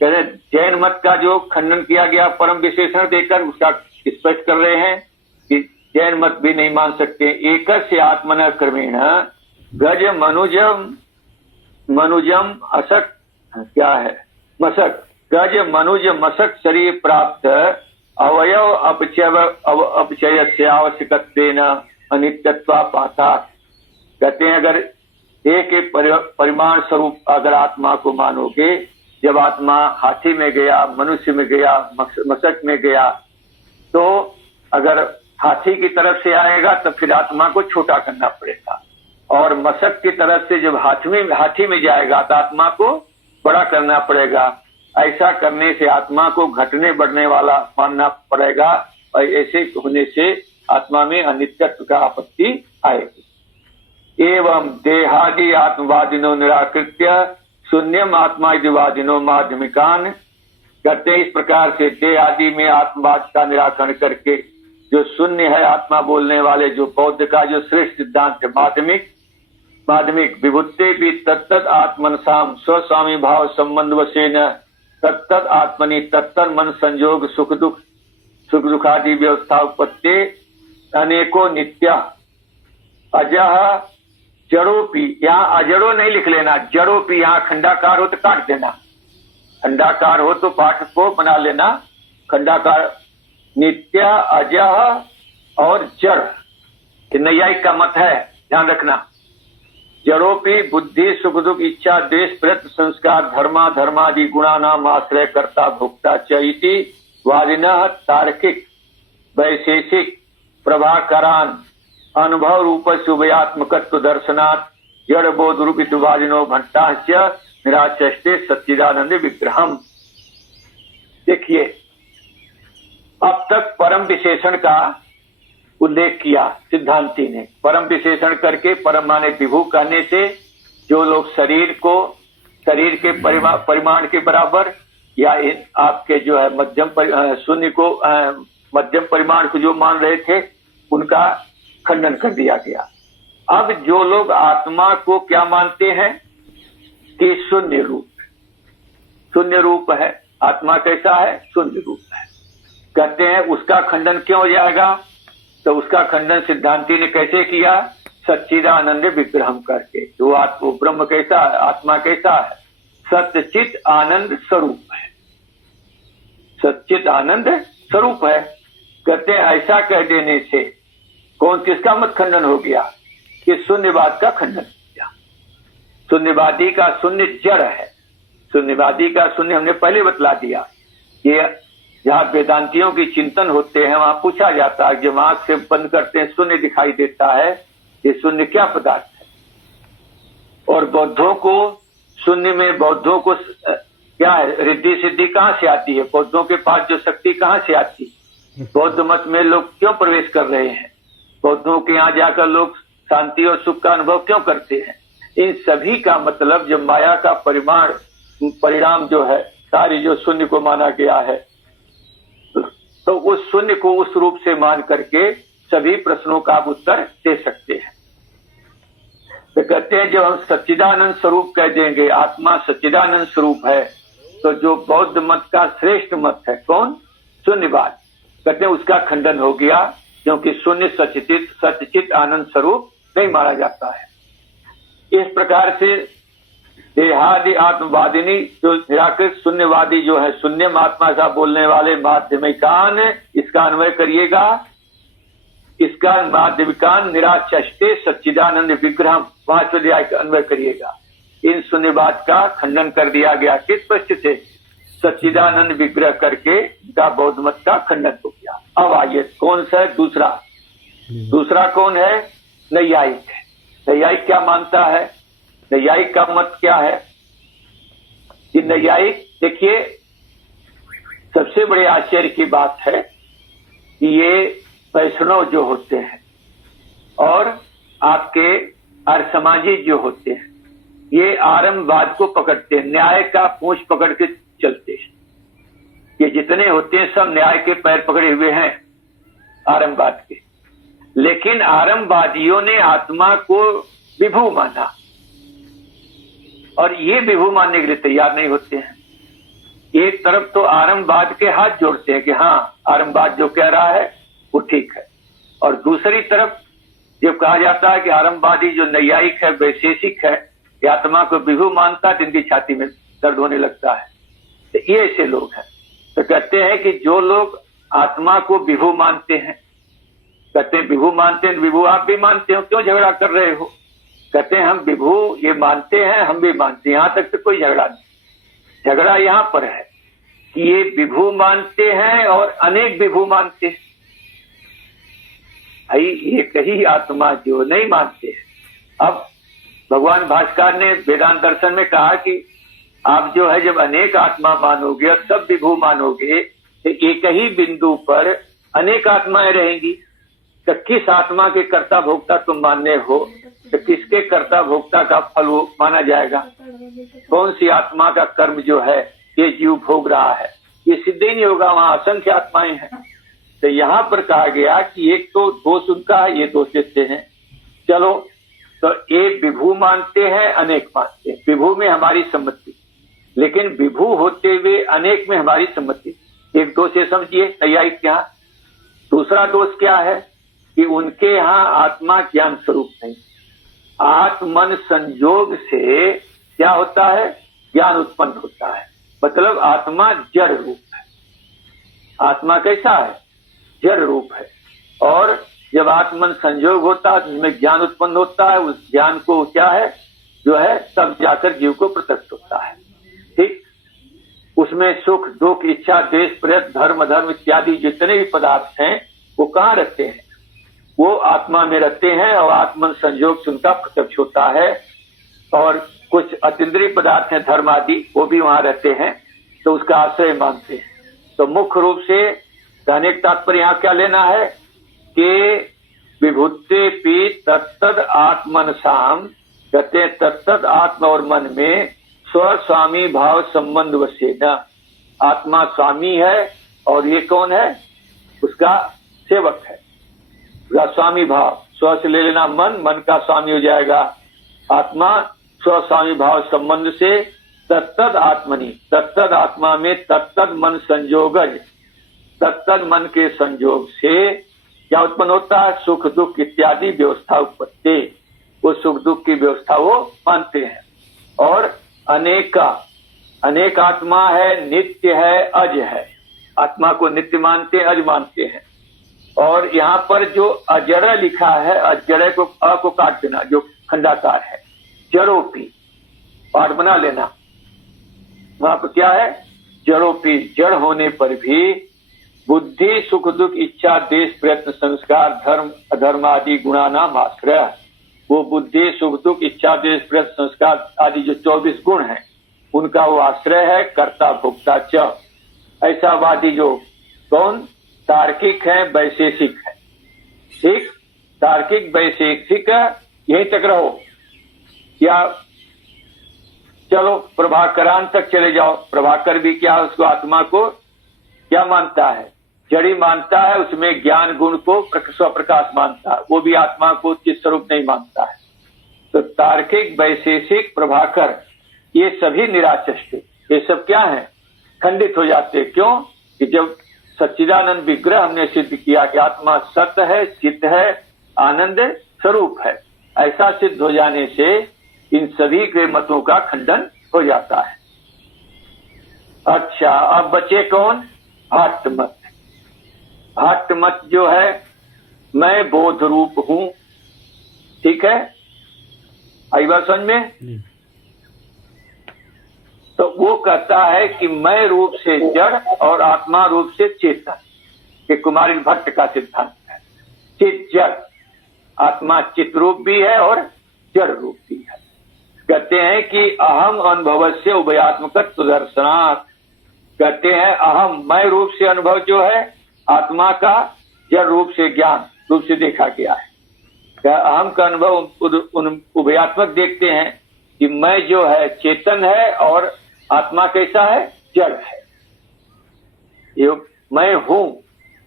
कहते जैन मत का जो खंडन किया गया परम विशेषण देकर उसका स्पष्ट कर रहे हैं कि जैन मत भी नहीं मान सकते। एकस्य आत्मन क्रमेण गज मनुजम असक क्या है मसक गज मनुज मसक शरीर प्राप्त अवयव अपचय से आवश्यकत्वेन अनित्यत्वा पातात। कहते हैं अगर एक परिमाण स्वरूप अगर आत्मा को मानोगे, जब आत्मा हाथी में गया, मनुष्य में गया, मसक में गया, तो अगर हाथी की तरफ से आएगा तो फिर आत्मा को छोटा करना पड़ेगा, और मसक की तरफ से जब हाथी में जाएगा तो आत्मा को बड़ा करना पड़ेगा। ऐसा करने से आत्मा को घटने बढ़ने वाला मानना पड़ेगा, और ऐसे होने से आत्मा में अनित्यत्व का आपत्ति आएगी। एवं देहादि आत्मवादिनो निराकृत्य शून्यम आत्मा वादिनो माध्यमिकान। कहते हैं इस प्रकार से देह आदि में आत्मवाद का निराकरण करके जो शून्य है आत्मा बोलने वाले जो बौद्ध का जो श्रेष्ठ सिद्धांत है माध्यमिक विभुत्ते भी तत्त आत्मनसाम स्वस्वामी भाव संबंध वशेन तत्त आत्मनि तत्त मन संयोग सुख दुखादि व्यवस्था उपत्ते अनेको नित्य अजह जड़ोपी। यहाँ अजड़ो नहीं लिख लेना, जड़ोपी यहाँ खंडाकार हो तो काट देना, खंडाकार हो तो पाठ को बना लेना खंडाकार। नित्य अजह और जड़ नैयायिक का मत है, ध्यान रखना। जड़ोपी बुद्धि सुख दुख इच्छा द्वेष प्रयत्न संस्कार धर्मा धर्मादि गुणा नाम आश्रय कर्ता भोक्ता चैति वादिनः तार्किक वैशेषिक प्रभाकरान अनुभव रूप शुभयात्मकत्व दर्शनात् जड़ बोध रूपित वादिनो भट्टाश्च निराचष्टे सच्चिदानंद विग्रहम। देखिए अब तक परम विशेषण का उल्लेख किया सिद्धांती ने। परम विशेषण करके परम माने विभु कहने से जो लोग शरीर के परिमाण के बराबर या इन आपके जो है शून्य को मध्यम परिमाण को जो मान रहे थे उनका खंडन कर दिया गया। अब जो लोग आत्मा को क्या मानते हैं कि शून्य रूप है, आत्मा कैसा है, शून्य रूप है, कहते हैं उसका खंडन क्यों हो जाएगा? तो उसका खंडन सिद्धांती ने कैसे किया? सच्चिदानंद विग्रहम करके। जो ब्रह्म कैसा है, आत्मा कैसा है? सच्चित आनंद स्वरूप है, सच्चित आनंद स्वरूप है। कहते हैं ऐसा कह देने से किसका मत खंडन हो गया? कि शून्यवाद का खंडन हो गया। शून्यवादी का शून्य जड़ है, शून्यवादी का शून्य हमने पहले बतला दिया कि जहाँ वेदांतियों की चिंतन होते हैं वहां पूछा जाता है, जब आंख से बंद करते हैं शून्य दिखाई देता है, ये शून्य क्या पदार्थ है? और बौद्धों को शून्य में, बौद्धों को क्या है, रिद्धि सिद्धि कहाँ से आती है? बौद्धों के पास जो शक्ति कहाँ से आती है? बौद्ध मत में लोग क्यों प्रवेश कर रहे हैं? बौद्धों के यहाँ जाकर लोग शांति और सुख का अनुभव क्यों करते हैं? इन सभी का मतलब जब माया का परिणाम जो है, सारी जो शून्य को माना गया है, तो उस शून्य को उस रूप से मान करके सभी प्रश्नों का आप उत्तर दे सकते हैं। तो कहते हैं जब हम सच्चिदानंद स्वरूप कह देंगे, आत्मा सच्चिदानंद स्वरूप है, तो जो बौद्ध मत का श्रेष्ठ मत है कौन? शून्यवाद। कहते हैं उसका खंडन हो गया, क्योंकि शून्य सच्चित आनंद स्वरूप नहीं माना जाता है। इस प्रकार से देहादि आत्मवादिनी जो निराकृत शून्यवादी जो है, शून्य महात्मा का बोलने वाले माध्यमिकान, इसका अन्वय करिएगा, इसका माध्यमिकान निराचष्टे सच्चिदानंद विग्रह 5वें अध्याय का अन्वय करिएगा। इन शून्यवाद का खंडन कर दिया गया किस पक्ष से? सच्चिदानंद विग्रह करके का बौद्ध मत का खंडन हो गया। अब आइए कौन सा है दूसरा कौन है? नैयायिक। नैयायिक क्या मानता है? नैयायिक का मत क्या है? कि नैयायिक, देखिए सबसे बड़े आश्चर्य की बात है कि ये वैष्णव जो होते हैं और आपके अर्थसमाजी जो होते हैं, ये आरंभवाद को पकड़ते हैं, न्याय का पूंछ पकड़ के चलते हैं। ये जितने होते हैं सब न्याय के पैर पकड़े हुए हैं आरंभवाद के। लेकिन आरंभवादियों ने आत्मा को विभू माना और ये विभू मानने के लिए तैयार नहीं होते हैं। एक तरफ तो आरंभवाद के हाथ जोड़ते हैं कि हाँ आरंभवाद जो कह रहा है वो ठीक है, और दूसरी तरफ जब कहा जाता है कि आरंभवादी जो नैयायिक है, वैशेषिक है, ये आत्मा को विभू मानता है, जिनकी छाती में दर्द होने लगता है। तो ये ऐसे लोग हैं। तो कहते हैं कि जो लोग आत्मा को विभू मानते हैं, कहते हैं विभू मानते हैं, विभू आप भी मानते हो, क्यों झगड़ा कर रहे हो? कहते हैं हम विभू ये मानते हैं, हम भी मानते हैं, यहां तक तो कोई झगड़ा नहीं। झगड़ा यहां पर है कि ये विभू मानते हैं और अनेक विभू मानते हैं। भाई एक ही आत्मा जो नहीं मानते हैं। अब भगवान भास्कर ने वेदांत दर्शन में कहा कि आप जो है जब अनेक आत्मा मानोगे और सब विभू मानोगे तो एक ही बिंदु पर अनेक आत्माएं रहेंगी। तो किस आत्मा के कर्ता भोक्ता तुम मानने हो, तो किसके कर्ता भोक्ता का फल वो माना जाएगा? कौन सी आत्मा का कर्म जो है ये जीव भोग रहा है, ये सिद्ध ही नहीं होगा। वहां असंख्य आत्माएं हैं। तो यहाँ पर कहा गया कि एक तो दोष उनका है, ये दोष देते हैं। चलो तो एक विभू मानते हैं, अनेक मानते हैं। विभू में हमारी सम्मति, लेकिन विभू होते हुए अनेक में हमारी सम्मति। एक दोष ये समझिए नैयायिक के यहाँ। दूसरा दोष क्या है कि उनके यहाँ आत्मा ज्ञान स्वरूप नहीं। आत्मन संयोग से क्या होता है? ज्ञान उत्पन्न होता है। मतलब आत्मा जड़ रूप है। आत्मा कैसा है? जड़ रूप है। और जब आत्मन संयोग होता है जिसमें ज्ञान उत्पन्न होता है, उस ज्ञान को क्या है जो है तब जाकर जीव को प्रत्यक्ष होता है। ठीक, उसमें सुख दुख इच्छा देश प्रयत्न धर्म इत्यादि जितने भी पदार्थ हैं वो कहाँ रहते हैं? वो आत्मा में रहते हैं और आत्मन संयोग से उनका प्रत्यक्ष होता है। और कुछ अतीन्द्रिय पदार्थ हैं धर्म आदि, वो भी वहां रहते हैं, तो उसका आश्रय मानते हैं। तो मुख्य रूप से कहने का तात्पर्य यहाँ क्या लेना है कि विभुत्ते पी तत्तद आत्मनसाम, कहते तत्तद आत्मा और मन में स्व स्वामी भाव संबंध वसेना। आत्मा स्वामी है और ये कौन है? उसका सेवक है। उसका स्वामी भाव, स्व से ले लेना मन, मन का स्वामी हो जाएगा आत्मा। स्वस्वामी भाव संबंध से तत्तद आत्मनि, तत्तद आत्मा में तत्तद मन संयोगज, तत्तद मन के संयोग से क्या उत्पन्न होता है? सुख दुख इत्यादि व्यवस्था उत्पत्ति। वो सुख दुख की व्यवस्था वो मानते हैं। और अनेक आत्मा है, नित्य है, अज है। आत्मा को नित्य मानते हैं, अज मानते हैं। और यहाँ पर जो अजड़ लिखा है, अजड़ को अ को काट देना, जो खंडाकार है, जड़ोपी पाठ बना लेना। वहां पर क्या है? जड़ोपी, जड़ होने पर भी बुद्धि सुख दुख इच्छा देश प्रयत्न संस्कार धर्म अधर्म आदि गुणा नाम आश्रय। वो बुद्धि सुख दुख इच्छा देश प्रयत्न संस्कार आदि जो 24 गुण हैं उनका वो आश्रय है, कर्ता भोक्ता च। ऐसा वादी जो कौन? तार्किक है, वैशेषिक है। ठीक, तार्किक वैशेषिक है, यहीं तक रहो। या चलो प्रभाकरान तक चले जाओ। प्रभाकर भी क्या, उसको आत्मा को क्या मानता है? जड़ी मानता है। उसमें ज्ञान गुण को स्वप्रकाश मानता है। वो भी आत्मा को चित स्वरूप नहीं मानता है। तो तार्किक वैशेषिक प्रभाकर ये सभी निराचष्ट, ये सब क्या है? खंडित हो जाते। क्यों? कि जब सच्चिदानंद विग्रह हमने सिद्ध किया कि आत्मा सत्य है, चित्त है, आनंद स्वरूप है, ऐसा सिद्ध हो जाने से इन सभी के मतों का खंडन हो जाता है। अच्छा, अब बचे कौन? हट मत। हट मत जो है, मैं बोध रूप हूं। ठीक है, आई बात समझ में? तो वो कहता है कि मैं रूप से जड़ और आत्मा रूप से चेतन। ये कुमारी भट्ट का सिद्धांत है। चित जड़, आत्मा चित रूप भी है और जड़ रूप भी है। कहते हैं कि अहम अनुभव से उभयात्मकत्व दर्शनात्। कहते हैं अहम, मैं रूप से अनुभव जो है आत्मा का, जड़ रूप से ज्ञान रूप से देखा गया है। अहम का अनुभव उभयात्मक देखते हैं कि मैं जो है चेतन है और आत्मा कैसा है? जड़ है। ये मैं हूं,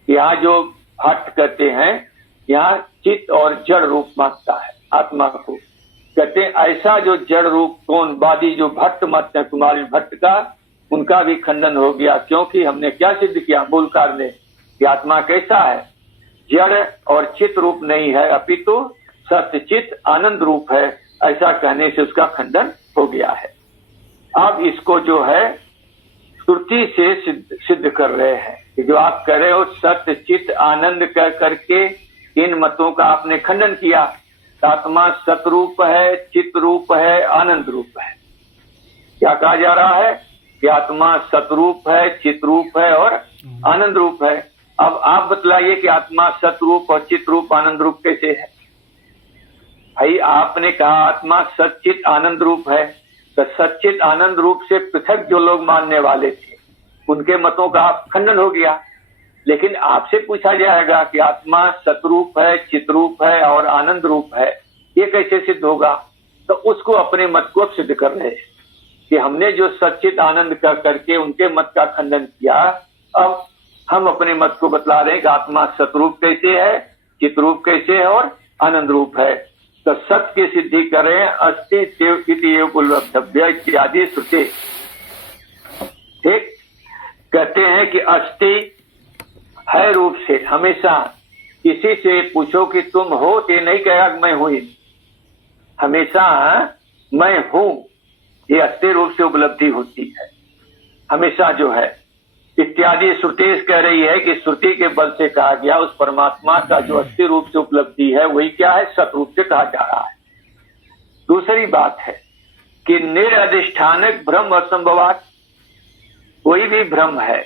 यहाँ जो हट कहते हैं, यहाँ चित्त और जड़ रूप मानता है आत्मा को। कहते हैं ऐसा जो जड़ रूप कौन? वादी जो भट्ट मत है, कुमारी भट्ट का, उनका भी खंडन हो गया। क्योंकि हमने क्या सिद्ध किया मूलकार ने? कि आत्मा कैसा है? जड़ और चित्त रूप नहीं है, अपितु सत्य चित्त आनंद रूप है। ऐसा कहने से उसका खंडन हो गया है। अब इसको जो है श्रुति से सिद्ध कर रहे हैं कि जो आप कह रहे हो सत्य चित्त आनंद कह करके इन मतों का आपने खंडन किया। आत्मा सतरूप है, चित्त रूप है, आनंद रूप है। क्या कहा जा रहा है? कि आत्मा सतरूप है, चित्त रूप है और आनंद रूप है। अब आप बतलाइए कि आत्मा सतरूप और चित्त रूप आनंद रूप कैसे है? भाई आपने कहा आत्मा सच्चित आनंद रूप है, तो सच्चित आनंद रूप से पृथक जो लोग मानने वाले थे उनके मतों का खंडन हो गया। लेकिन आपसे पूछा जाएगा कि आत्मा सतरूप है, चित्रूप है और आनंद रूप है, ये कैसे सिद्ध होगा? तो उसको अपने मत को सिद्ध कर रहे हैं कि हमने जो सच्चित आनंद कर करके उनके मत का खंडन किया, अब हम अपने मत को बतला रहे हैं कि आत्मा सतरूप कैसे है, चित्रूप कैसे है और आनंद रूप है। तो सत्य की सिद्धि करें अस्ति उपलब्धव्य इत्यादि श्रुति। ठीक, कहते हैं कि अस्ति है रूप से। हमेशा किसी से पूछो कि तुम हो, तो नहीं कहेगा कि मैं हूं। हमेशा मैं हूं, ये अस्ति रूप से उपलब्धि होती है हमेशा जो है। इत्यादि श्रुति कह रही है कि श्रुति के बल से कहा गया उस परमात्मा का जो अस्ति रूप से उपलब्धि है वही क्या है? सतरूप से कहा जा रहा है। दूसरी बात है कि निरधिष्ठानक ब्रह्म असंभवात। कोई भी भ्रम है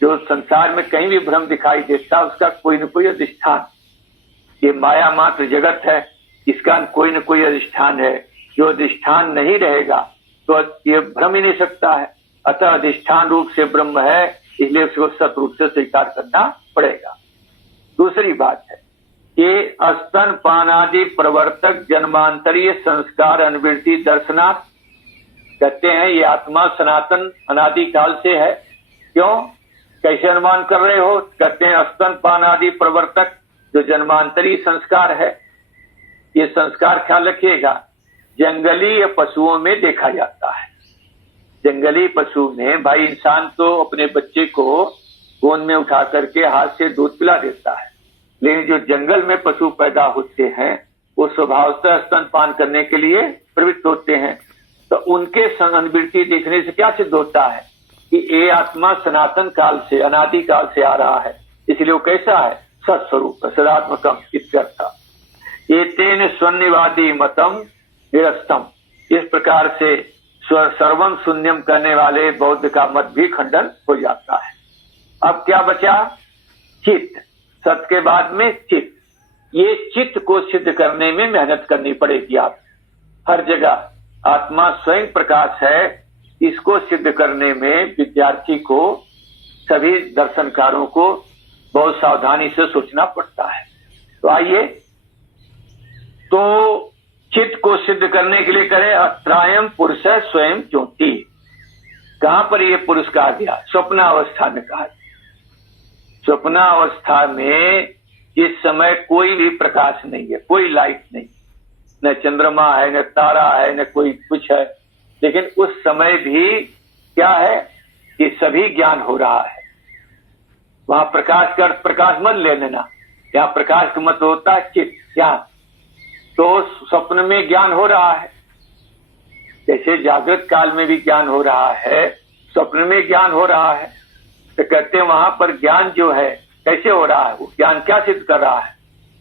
जो संसार में कहीं भी भ्रम दिखाई देता, उसका कोई न कोई अधिष्ठान, ये माया मात्र जगत है, इसका कोई न कोई अधिष्ठान है। जो अधिष्ठान नहीं रहेगा तो ये भ्रम ही नहीं सकता है। अतः अधिष्ठान रूप से ब्रह्म है, इसलिए उसको सत रूप से स्वीकार करना पड़ेगा। दूसरी बात है कि स्तन पानादि प्रवर्तक जन्मांतरीय संस्कार अनुवृत्ति दर्शनात्। कहते हैं ये आत्मा सनातन अनादि काल से है क्यों, कैसे अनुमान कर रहे हो? कहते हैं स्तन पान आदि प्रवर्तक जो जन्मांतरी संस्कार है, ये संस्कार ख्याल रखिएगा जंगली पशुओं में देखा जाता है। जंगली पशु में भाई इंसान तो अपने बच्चे को गोद में उठा करके हाथ से दूध पिला देता है, लेकिन जो जंगल में पशु पैदा होते हैं वो स्वभावतः स्तनपान करने के लिए प्रवृत्त होते हैं। तो उनके संगनवृत्ति देखने से क्या सिद्ध होता है कि ये आत्मा सनातन काल से अनादि काल से आ रहा है, इसलिए वो कैसा है? सत्स्वरूप सदात्मकम इत्यर्थ। एतेन स्वनिवादी मतम निरस्तम, इस प्रकार से सर्वम शून्यम करने वाले बौद्ध का मत भी खंडन हो जाता है। अब क्या बचा? चित्त। सत के बाद में चित्त। ये चित्त को सिद्ध करने में मेहनत करनी पड़ेगी। आप हर जगह आत्मा स्वयं प्रकाश है, इसको सिद्ध करने में विद्यार्थी को, सभी दर्शनकारों को बहुत सावधानी से सोचना पड़ता है। तो आइए, तो चित्त को सिद्ध करने के लिए करें अत्रायम पुरुष स्वयं ज्योति। कहां पर यह पुरुष कहा गया? स्वप्नावस्था में कहा। स्वप्नावस्था में इस समय कोई भी प्रकाश नहीं है, कोई लाइट नहीं, न चंद्रमा है, न तारा है, न कोई कुछ है, लेकिन उस समय भी क्या है कि सभी ज्ञान हो रहा है। वहां प्रकाश का प्रकाश मत ले लेना, यहाँ प्रकाश का मत होता है चित्त। क्या? तो स्वप्न में ज्ञान हो रहा है, जैसे जागृत काल में भी ज्ञान हो रहा है, स्वप्न में ज्ञान हो रहा है। तो कहते हैं वहां पर ज्ञान जो है कैसे हो रहा है? वो ज्ञान क्या सिद्ध कर रहा है?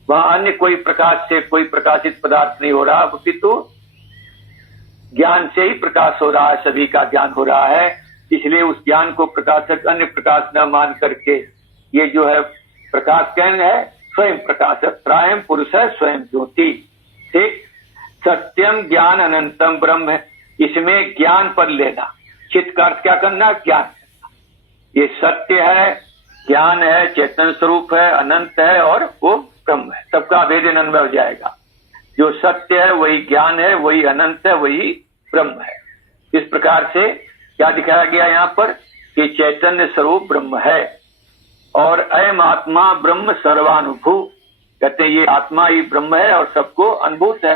वहां अन्य कोई प्रकाश से कोई प्रकाशित पदार्थ नहीं हो रहा, अपितु ज्ञान से ही प्रकाश हो रहा है, सभी का ज्ञान हो रहा है। इसलिए उस ज्ञान को प्रकाशक अन्य प्रकाश न मान करके ये जो है प्रकाश कहन है स्वयं प्रकाश। त्रायम पुरुष है स्वयं ज्योति। ठीक। सत्यम ज्ञान अनंतम ब्रह्म है, इसमें ज्ञान पर लेना। चित्त का अर्थ क्या करना? ज्ञान। ये सत्य है, ज्ञान है, चेतन स्वरूप है, अनंत है और वो ब्रह्म है। सबका भेदन अनुभव हो जाएगा। जो सत्य है वही ज्ञान है, वही अनंत है, वही ब्रह्म है। इस प्रकार से क्या दिखाया गया यहाँ पर कि चैतन्य स्वरूप ब्रह्म है और अयम आत्मा ब्रह्म सर्वानुभू। कहते हैं ये आत्मा ही ब्रह्म है और सबको अनुभूत है।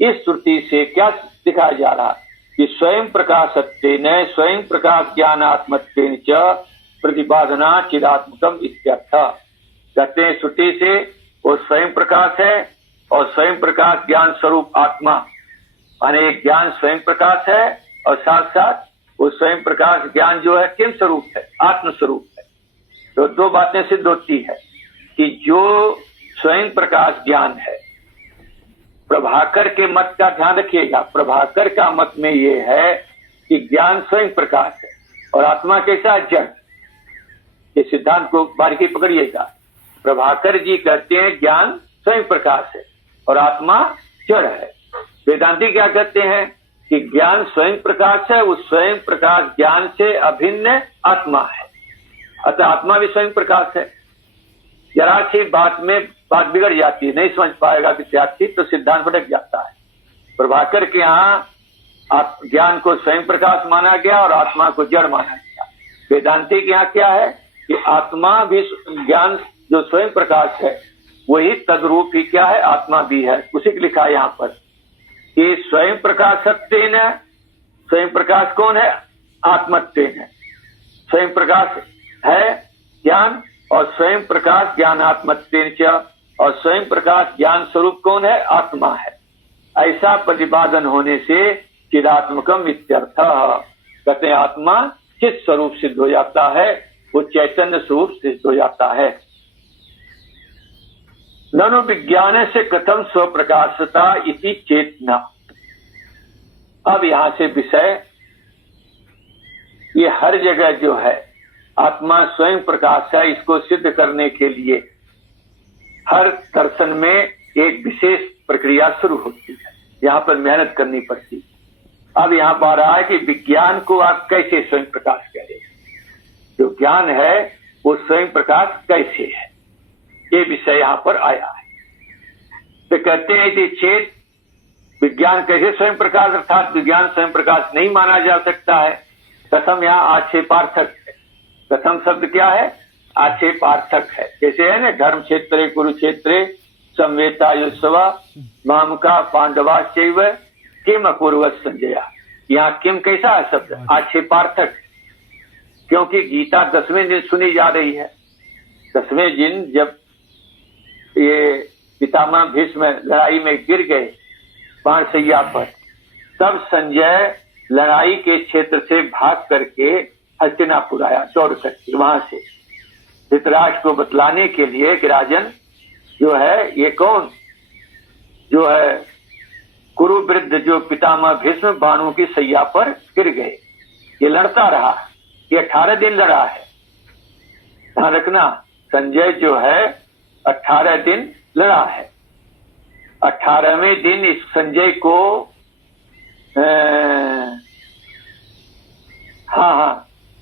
इस श्रुति से क्या दिखाया जा रहा है कि स्वयं प्रकाशत्वेन स्वयं प्रकाश ज्ञानात्मत्वेन च प्रतिपादना चिदात्मकम इत्यर्थ। कहते हैं श्रुति से वो स्वयं प्रकाश है और स्वयं प्रकाश ज्ञान स्वरूप आत्मा, माने ज्ञान स्वयं प्रकाश है और साथ साथ वो स्वयं प्रकाश ज्ञान जो है किम स्वरूप है? आत्म स्वरूप है। तो दो बातें सिद्ध होती है कि जो स्वयं प्रकाश ज्ञान है, प्रभाकर के मत का ध्यान रखिएगा। प्रभाकर का मत में ये है कि ज्ञान स्वयं प्रकाश है और आत्मा कैसा? जड़। ये सिद्धांत को बारीकी पकड़िएगा। प्रभाकर जी कहते हैं ज्ञान स्वयं प्रकाश है और आत्मा जड़ है। वेदांती क्या कहते हैं कि ज्ञान स्वयं प्रकाश है, उस स्वयं प्रकाश ज्ञान से अभिन्न आत्मा है, अतः आत्मा भी स्वयं प्रकाश है। जरा सी बात में बात बिगड़ जाती है, नहीं समझ पाएगा विद्यार्थी तो सिद्धांत भटक जाता है। प्रभाकर के यहाँ ज्ञान को स्वयं प्रकाश माना गया और आत्मा को जड़ माना गया। वेदांती के यहाँ क्या है कि आत्मा भी ज्ञान जो स्वयं प्रकाश है वही तद्रूप ही क्या है? आत्मा भी है। उसी को लिखा है यहाँ पर कि स्वयं प्रकाश सत्तेन है। स्वयं प्रकाश कौन है? आत्मत्वेन है। स्वयं प्रकाश है ज्ञान और स्वयं प्रकाश ज्ञानात्मत्वेन च, और स्वयं प्रकाश ज्ञान स्वरूप कौन है? आत्मा है। ऐसा प्रतिपादन होने से चिदात्मकम इत्यर्थ। कहते हैं आत्मा चित स्वरूप सिद्ध हो जाता है, वो चैतन्य स्वरूप सिद्ध हो जाता है। ननु विज्ञान से कथम स्वप्रकाशता इति चेतना। अब यहां से विषय ये हर जगह जो है आत्मा स्वयं प्रकाश है, इसको सिद्ध करने के लिए हर दर्शन में एक विशेष प्रक्रिया शुरू होती है, यहाँ पर मेहनत करनी पड़ती है। अब यहाँ पर आ रहा है कि विज्ञान को आप कैसे स्वयं प्रकाश करें, जो ज्ञान है वो स्वयं प्रकाश कैसे है, ये विषय यहाँ पर आया है। तो कहते हैं कि चेत विज्ञान कैसे स्वयं प्रकाश, अर्थात विज्ञान स्वयं प्रकाश नहीं माना जा सकता है। प्रथम यहाँ आक्षेपार्थक है कथम शब्द क्या है? आक्षेपार्थक है। जैसे है ना, धर्म क्षेत्रे कुरुक्षेत्रे संवेतायुस्वा मामका पांडवा चैव किम अकुर्वत संजया। यहाँ किम कैसा है शब्द? आक्षेपार्थक। क्योंकि गीता 10वें दिन सुनी जा रही है। 10वें दिन जब ये पितामह भीष्म लड़ाई में गिर गए बाणसैया पर, तब संजय लड़ाई के क्षेत्र से भाग करके हस्तिनापुर आया, दौड़ करके वहां से धृतराष्ट्र को बतलाने के लिए कि राजन जो है ये कौन जो है कुरुवृद्ध जो पितामह भीष्म बाणों की सैया पर गिर गए, ये लड़ता रहा, ये 18 दिन लड़ा है। ध्यान रखना, संजय जो है 18 दिन लड़ा है। 18वें दिन इस संजय को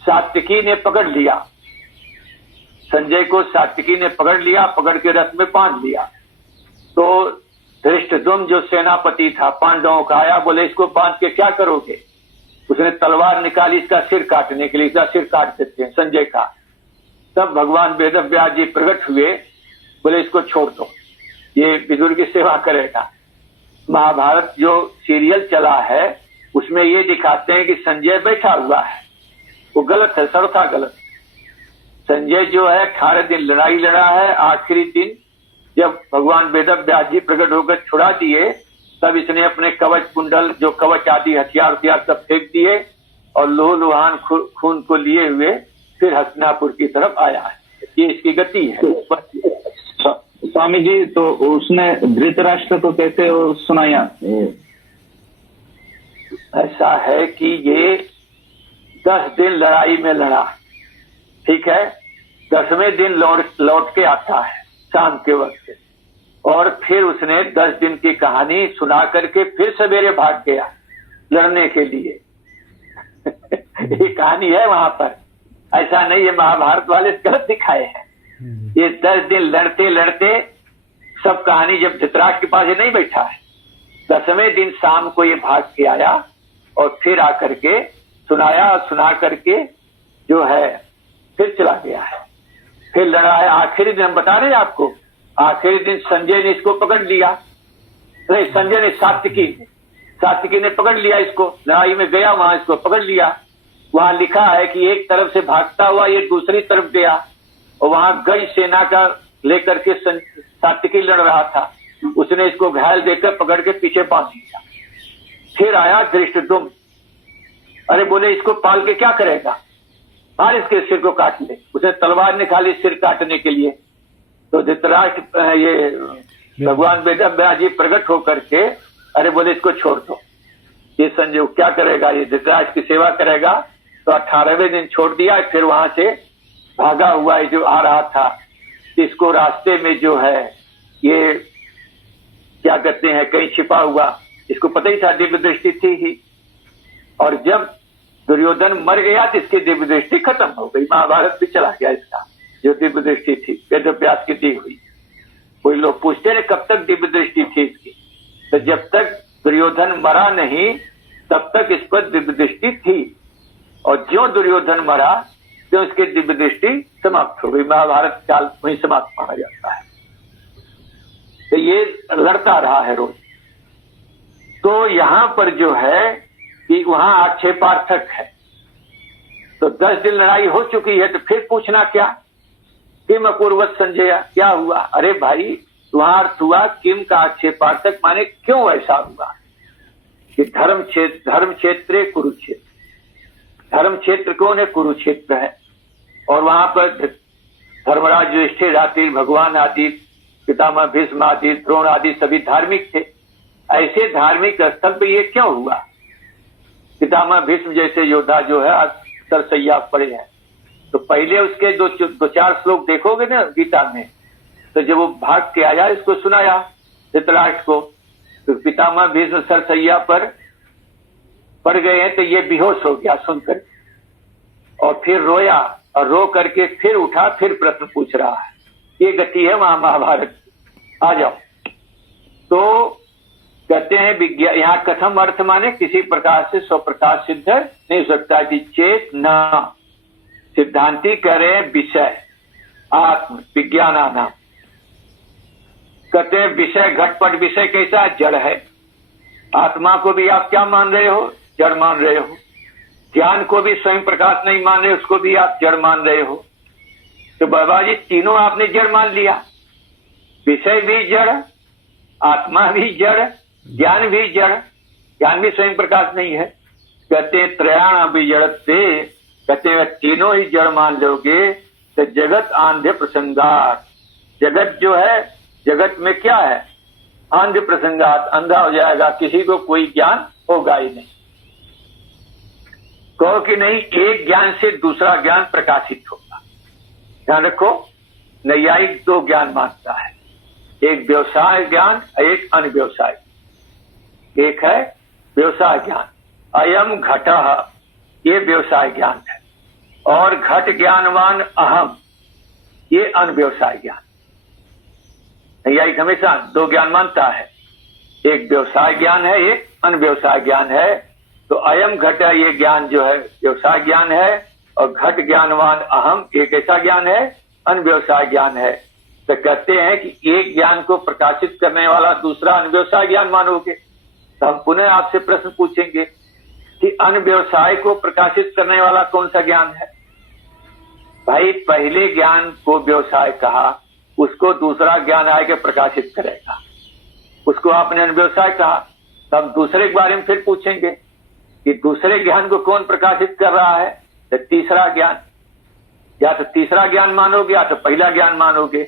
सात्विकी ने पकड़ लिया। संजय को सात्विकी ने पकड़ लिया, पकड़ के रथ में बांध लिया। तो धृष्टद्युम्न जो सेनापति था पांडवों का आया, बोले इसको बांध के क्या करोगे? उसने तलवार निकाली इसका सिर काटने के लिए, इसका सिर काट देते हैं संजय का। तब भगवान वेदव्यास जी प्रकट हुए, बोले इसको छोड़ दो, ये विदुर की सेवा करेगा। महाभारत जो सीरियल चला है उसमें ये दिखाते हैं कि संजय बैठा हुआ है, वो गलत है, सर्वथा गलत। संजय जो है 18 दिन लड़ाई लड़ा है। आखिरी दिन जब भगवान वेदव्यास जी प्रकट होकर छुड़ा दिए, तब इसने अपने कवच कुंडल जो कवच आदि हथियार सब फेंक दिए और लोह लुहान खून को लिए हुए फिर हस्तिनापुर की तरफ आया है। ये इसकी गति है। स्वामी जी, तो उसने धृतराष्ट्र को कैसे सुनाया? ऐसा है कि ये 10 दिन लड़ाई में लड़ा, ठीक है। 10वें दिन लौट के आता है शाम के वक्त, और फिर उसने 10 दिन की कहानी सुना करके फिर सवेरे भाग गया लड़ने के लिए। ये कहानी है वहां पर, ऐसा नहीं है महाभारत वाले गलत दिखाए हैं। ये 10 दिन लड़ते लड़ते सब कहानी जब धृतराष्ट्र के पास नहीं बैठा है, 10वें दिन शाम को ये भाग के आया और फिर आकर के सुनाया, और सुना करके जो है फिर चला गया है, फिर लड़ा है। आखिरी दिन हम बता रहे हैं आपको, आखिरी दिन संजय ने इसको पकड़ लिया, नहीं संजय ने सात्विकी ने पकड़ लिया इसको, लड़ाई में गया वहां इसको पकड़ लिया। वहां लिखा है कि एक तरफ से भागता हुआ ये दूसरी तरफ गया और वहां गई सेना का लेकर के सात्विकी लड़ रहा था, उसने इसको घायल देकर पकड़ के पीछे बांध दिया। फिर आया धृष्टद्युम्न, अरे बोले इसको पाल के क्या करेगा, मार इसके सिर को काट ले। उसने तलवार निकाली सिर काटने के लिए, तो धृतराष्ट्र ये भगवान वेदव्यास जी प्रकट होकर के अरे बोले इसको छोड़ दो, ये संजय क्या करेगा, ये धृतराष्ट्र की सेवा करेगा। तो 18वें दिन छोड़ दिया। फिर वहां से भागा हुआ जो आ रहा था, इसको रास्ते में जो है ये क्या कहते हैं कहीं छिपा हुआ, इसको पता ही था दिव्य दृष्टि थी ही, और जब दुर्योधन मर गया तो इसकी दिव्य दृष्टि खत्म हो गई। महाभारत भी चला गया इसका जो दिव्य दृष्टि थी वेदव्यास की दी हुई। कोई लोग पूछते हैं कब तक दिव्य दृष्टि थी इसकी, तो जब तक दुर्योधन मरा नहीं तब तक इस पर दिव्य दृष्टि थी, और ज्यों दुर्योधन मरा तो इसकी दिव्य दृष्टि समाप्त हो गई। महाभारत काल वहीं समाप्त माना जाता है। तो ये लड़ता रहा है रोज। तो यहाँ पर जो है कि वहां आक्षेपार्थक है। तो 10 दिन लड़ाई हो चुकी है, तो फिर पूछना क्या, किम अकुर्वत संजय, क्या हुआ? अरे भाई वहां अर्थ हुआ किम का आक्षेपार्थक, माने क्यों ऐसा हुआ कि धर्म क्षेत्र कुरुक्षेत्र, धर्म क्षेत्र कौन है? कुरुक्षेत्र है। और वहां पर धर्मराज युधिष्ठिर आदि, भगवान आदि, पितामह भीष्म आदि, द्रोण आदि सभी धार्मिक थे। ऐसे धार्मिक स्थल पे ये क्यों हुआ? पितामह भीष्म जैसे योद्धा जो है आज सरसैया पड़े हैं। तो पहले उसके दो चार श्लोक देखोगे ना गीता में, तो जब वो भाग के आया इसको सुनाया धृतराष्ट्र को, तो पितामह भीष्म सरसैया पर पड़ गए हैं, तो ये बेहोश हो गया सुनकर, और फिर रोया, और रो करके फिर उठा, फिर प्रश्न पूछ रहा है। ये गति है वहां महाभारत। आ जाओ। तो कहते हैं विज्ञान, यहाँ कथम अर्थ माने किसी प्रकार से स्वप्रकाश सिद्ध नहीं हो सकता कि चेत न, सिद्धांती कह रहे हैं विषय आत्म विज्ञानानाम, कहते हैं विषय घटपट विषय कैसा है? जड़ है। आत्मा को भी आप क्या मान रहे हो? जड़ मान रहे हो। ज्ञान को भी स्वयं प्रकाश नहीं मान रहे, उसको भी आप जड़ मान रहे हो। तो बाबा जी तीनों आपने जड़ मान लिया, विषय भी जड़, आत्मा भी जड़, ज्ञान भी जड़, ज्ञान भी स्वयं प्रकाश नहीं है। कहते हैं त्रयाण भी जड़ से, कहते हैं तीनों ही जड़ मान लोगे तो जगत आंध्य प्रसंगात, जगत जो है जगत में क्या है? आंध्य प्रसंगात, अंधा हो जाएगा, किसी को कोई ज्ञान होगा ही नहीं। कहो कि नहीं, एक ज्ञान से दूसरा ज्ञान प्रकाशित होगा। ध्यान रखो, नैयायिक दो ज्ञान मानता है, एक व्यवसाय ज्ञान, एक अनव्यवसाय। एक है व्यवसाय ज्ञान, अयम घटः, ये व्यवसाय ज्ञान है, और घट ज्ञानवान अहम, ये अनव्यवसाय ज्ञान। नैयायिक हमेशा दो ज्ञान मानता है, एक व्यवसाय ज्ञान है, एक अनव्यवसाय ज्ञान है। तो अयम घट ये ज्ञान जो है व्यवसाय ज्ञान है, और घट ज्ञानवान अहम एक ऐसा ज्ञान है, अनव्यवसाय ज्ञान है। तो कहते हैं कि एक ज्ञान को प्रकाशित करने वाला दूसरा अनव्यवसाय ज्ञान मानोगे, तो हम पुनः आपसे प्रश्न पूछेंगे कि अनव्यवसाय को प्रकाशित करने वाला कौन सा ज्ञान है? भाई पहले ज्ञान को व्यवसाय कहा, उसको दूसरा ज्ञान आके प्रकाशित करेगा, उसको आपने अनव्यवसाय कहा। तब दूसरे के बारे में फिर पूछेंगे कि दूसरे ज्ञान को कौन प्रकाशित कर रहा है? तो तीसरा ज्ञान, या तो तीसरा ज्ञान मानोगे या तो पहला ज्ञान मानोगे।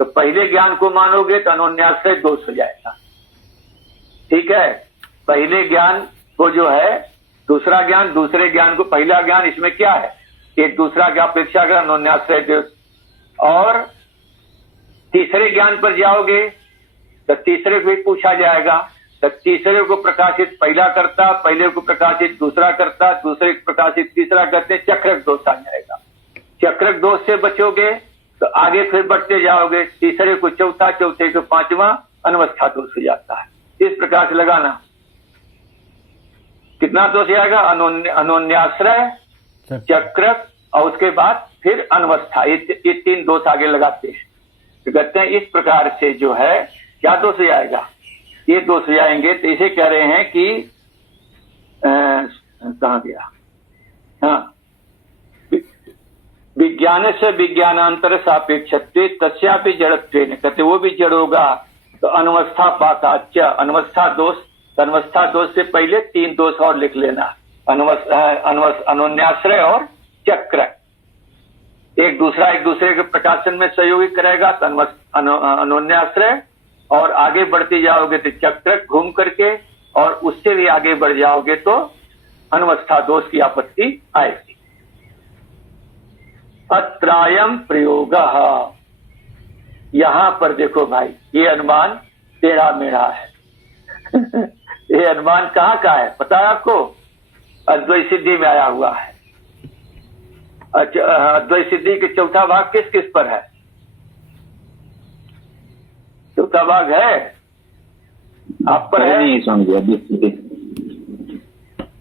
तो पहले ज्ञान को मानोगे तो अनोन्याश्रय दोष हो जाएगा, ठीक है। पहले ज्ञान को जो है दूसरा ज्ञान, दूसरे ज्ञान को पहला ज्ञान, इसमें क्या है? एक दूसरा की अपेक्षा कर अनोन्याश्रय दोष। और तीसरे ज्ञान पर जाओगे तो तीसरे को भी पूछा जाएगा, तो तीसरे को प्रकाशित पहला करता, पहले को प्रकाशित दूसरा करता, दूसरे को प्रकाशित तीसरा करते, चक्रक दोष आ जाएगा। चक्रक दोष से बचोगे तो आगे फिर बढ़ते जाओगे, तीसरे को चौथा, चौथे को पांचवा, अनवस्था दोष हो जाता है। इस प्रकार से लगाना, कितना दोष आएगा? अनोन्याश्रय, चक्रक, और उसके बाद फिर अनवस्था, ये तीन दोष आगे लगाते हैं। तो कहते हैं इस प्रकार से जो है क्या दोष आएगा? ये दोष आएंगे। तो इसे कह रहे हैं कि कहाँ गया? हाँ, विज्ञान से विज्ञानांतर सापेक्षत्वे तस्यापि जड़त्वेन, कहते वो भी जड़ होगा। तो अनवस्था पाताच्य, अनवस्था दोष, अनवस्था दोष से पहले तीन दोष और लिख लेना, अनोन्याश्रय और चक्र। एक दूसरे के प्रकाशन में सहयोगी करेगा तो अनोन्याश्रय, और आगे बढ़ते जाओगे तो चक्र घूम करके, और उससे भी आगे बढ़ जाओगे तो अनवस्था दोष की आपत्ति आएगी। अत्रायम प्रयोग, यहां पर देखो भाई, ये अनुमान टेढ़ा मेढ़ा है। ये अनुमान कहाँ का है पता है आपको? अद्वैत सिद्धि में आया हुआ है। अद्वैत सिद्धि के चौथा भाग किस किस पर है? चौथा भाग है आप पर है? नहीं समझे।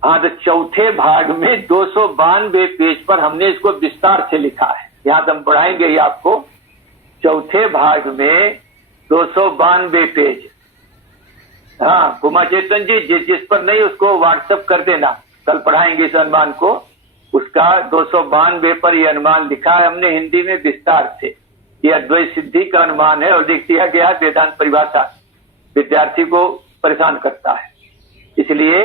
हाँ, तो चौथे भाग में 292 पेज पर हमने इसको विस्तार से लिखा है। यहाँ हम पढ़ाएंगे ही आपको। चौथे भाग में 292 पेज। हाँ कुमार चेतन जी, जिस पर नहीं उसको व्हाट्सएप कर देना, कल पढ़ाएंगे इस अनुमान को। उसका 292 पर यह अनुमान लिखा है हमने हिंदी में विस्तार से। ये अद्वैत सिद्धि का अनुमान है, और देख दिया गया वेदांत परिभाषा विद्यार्थी को परेशान करता है, इसलिए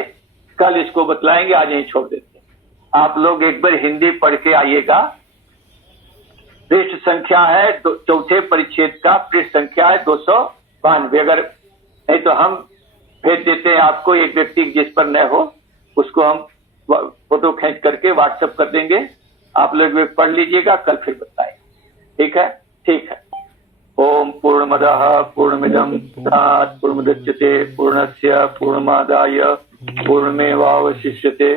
कल इसको बतलाएंगे, आज यहीं छोड़ देते हैं। आप लोग एक बार हिंदी पढ़ के आइएगा। पृष्ठ संख्या है चौथे परिच्छेद का पृष्ठ संख्या है 292। अगर नहीं तो हम भेज देते हैं आपको, एक व्यक्ति जिस पर न हो उसको हम फोटो खींच करके व्हाट्सएप कर देंगे। आप लोग पढ़ लीजिएगा, कल फिर बताएंगे। ठीक है? ठीक है। ओम पूर्णमदः पूर्णमिदं पूर्णात् पूर्णमुदच्यते पूर्णस्य पूर्णमादाय पूर्णमेवावशिष्यते।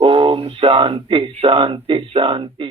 ओम शांति शांति शांति।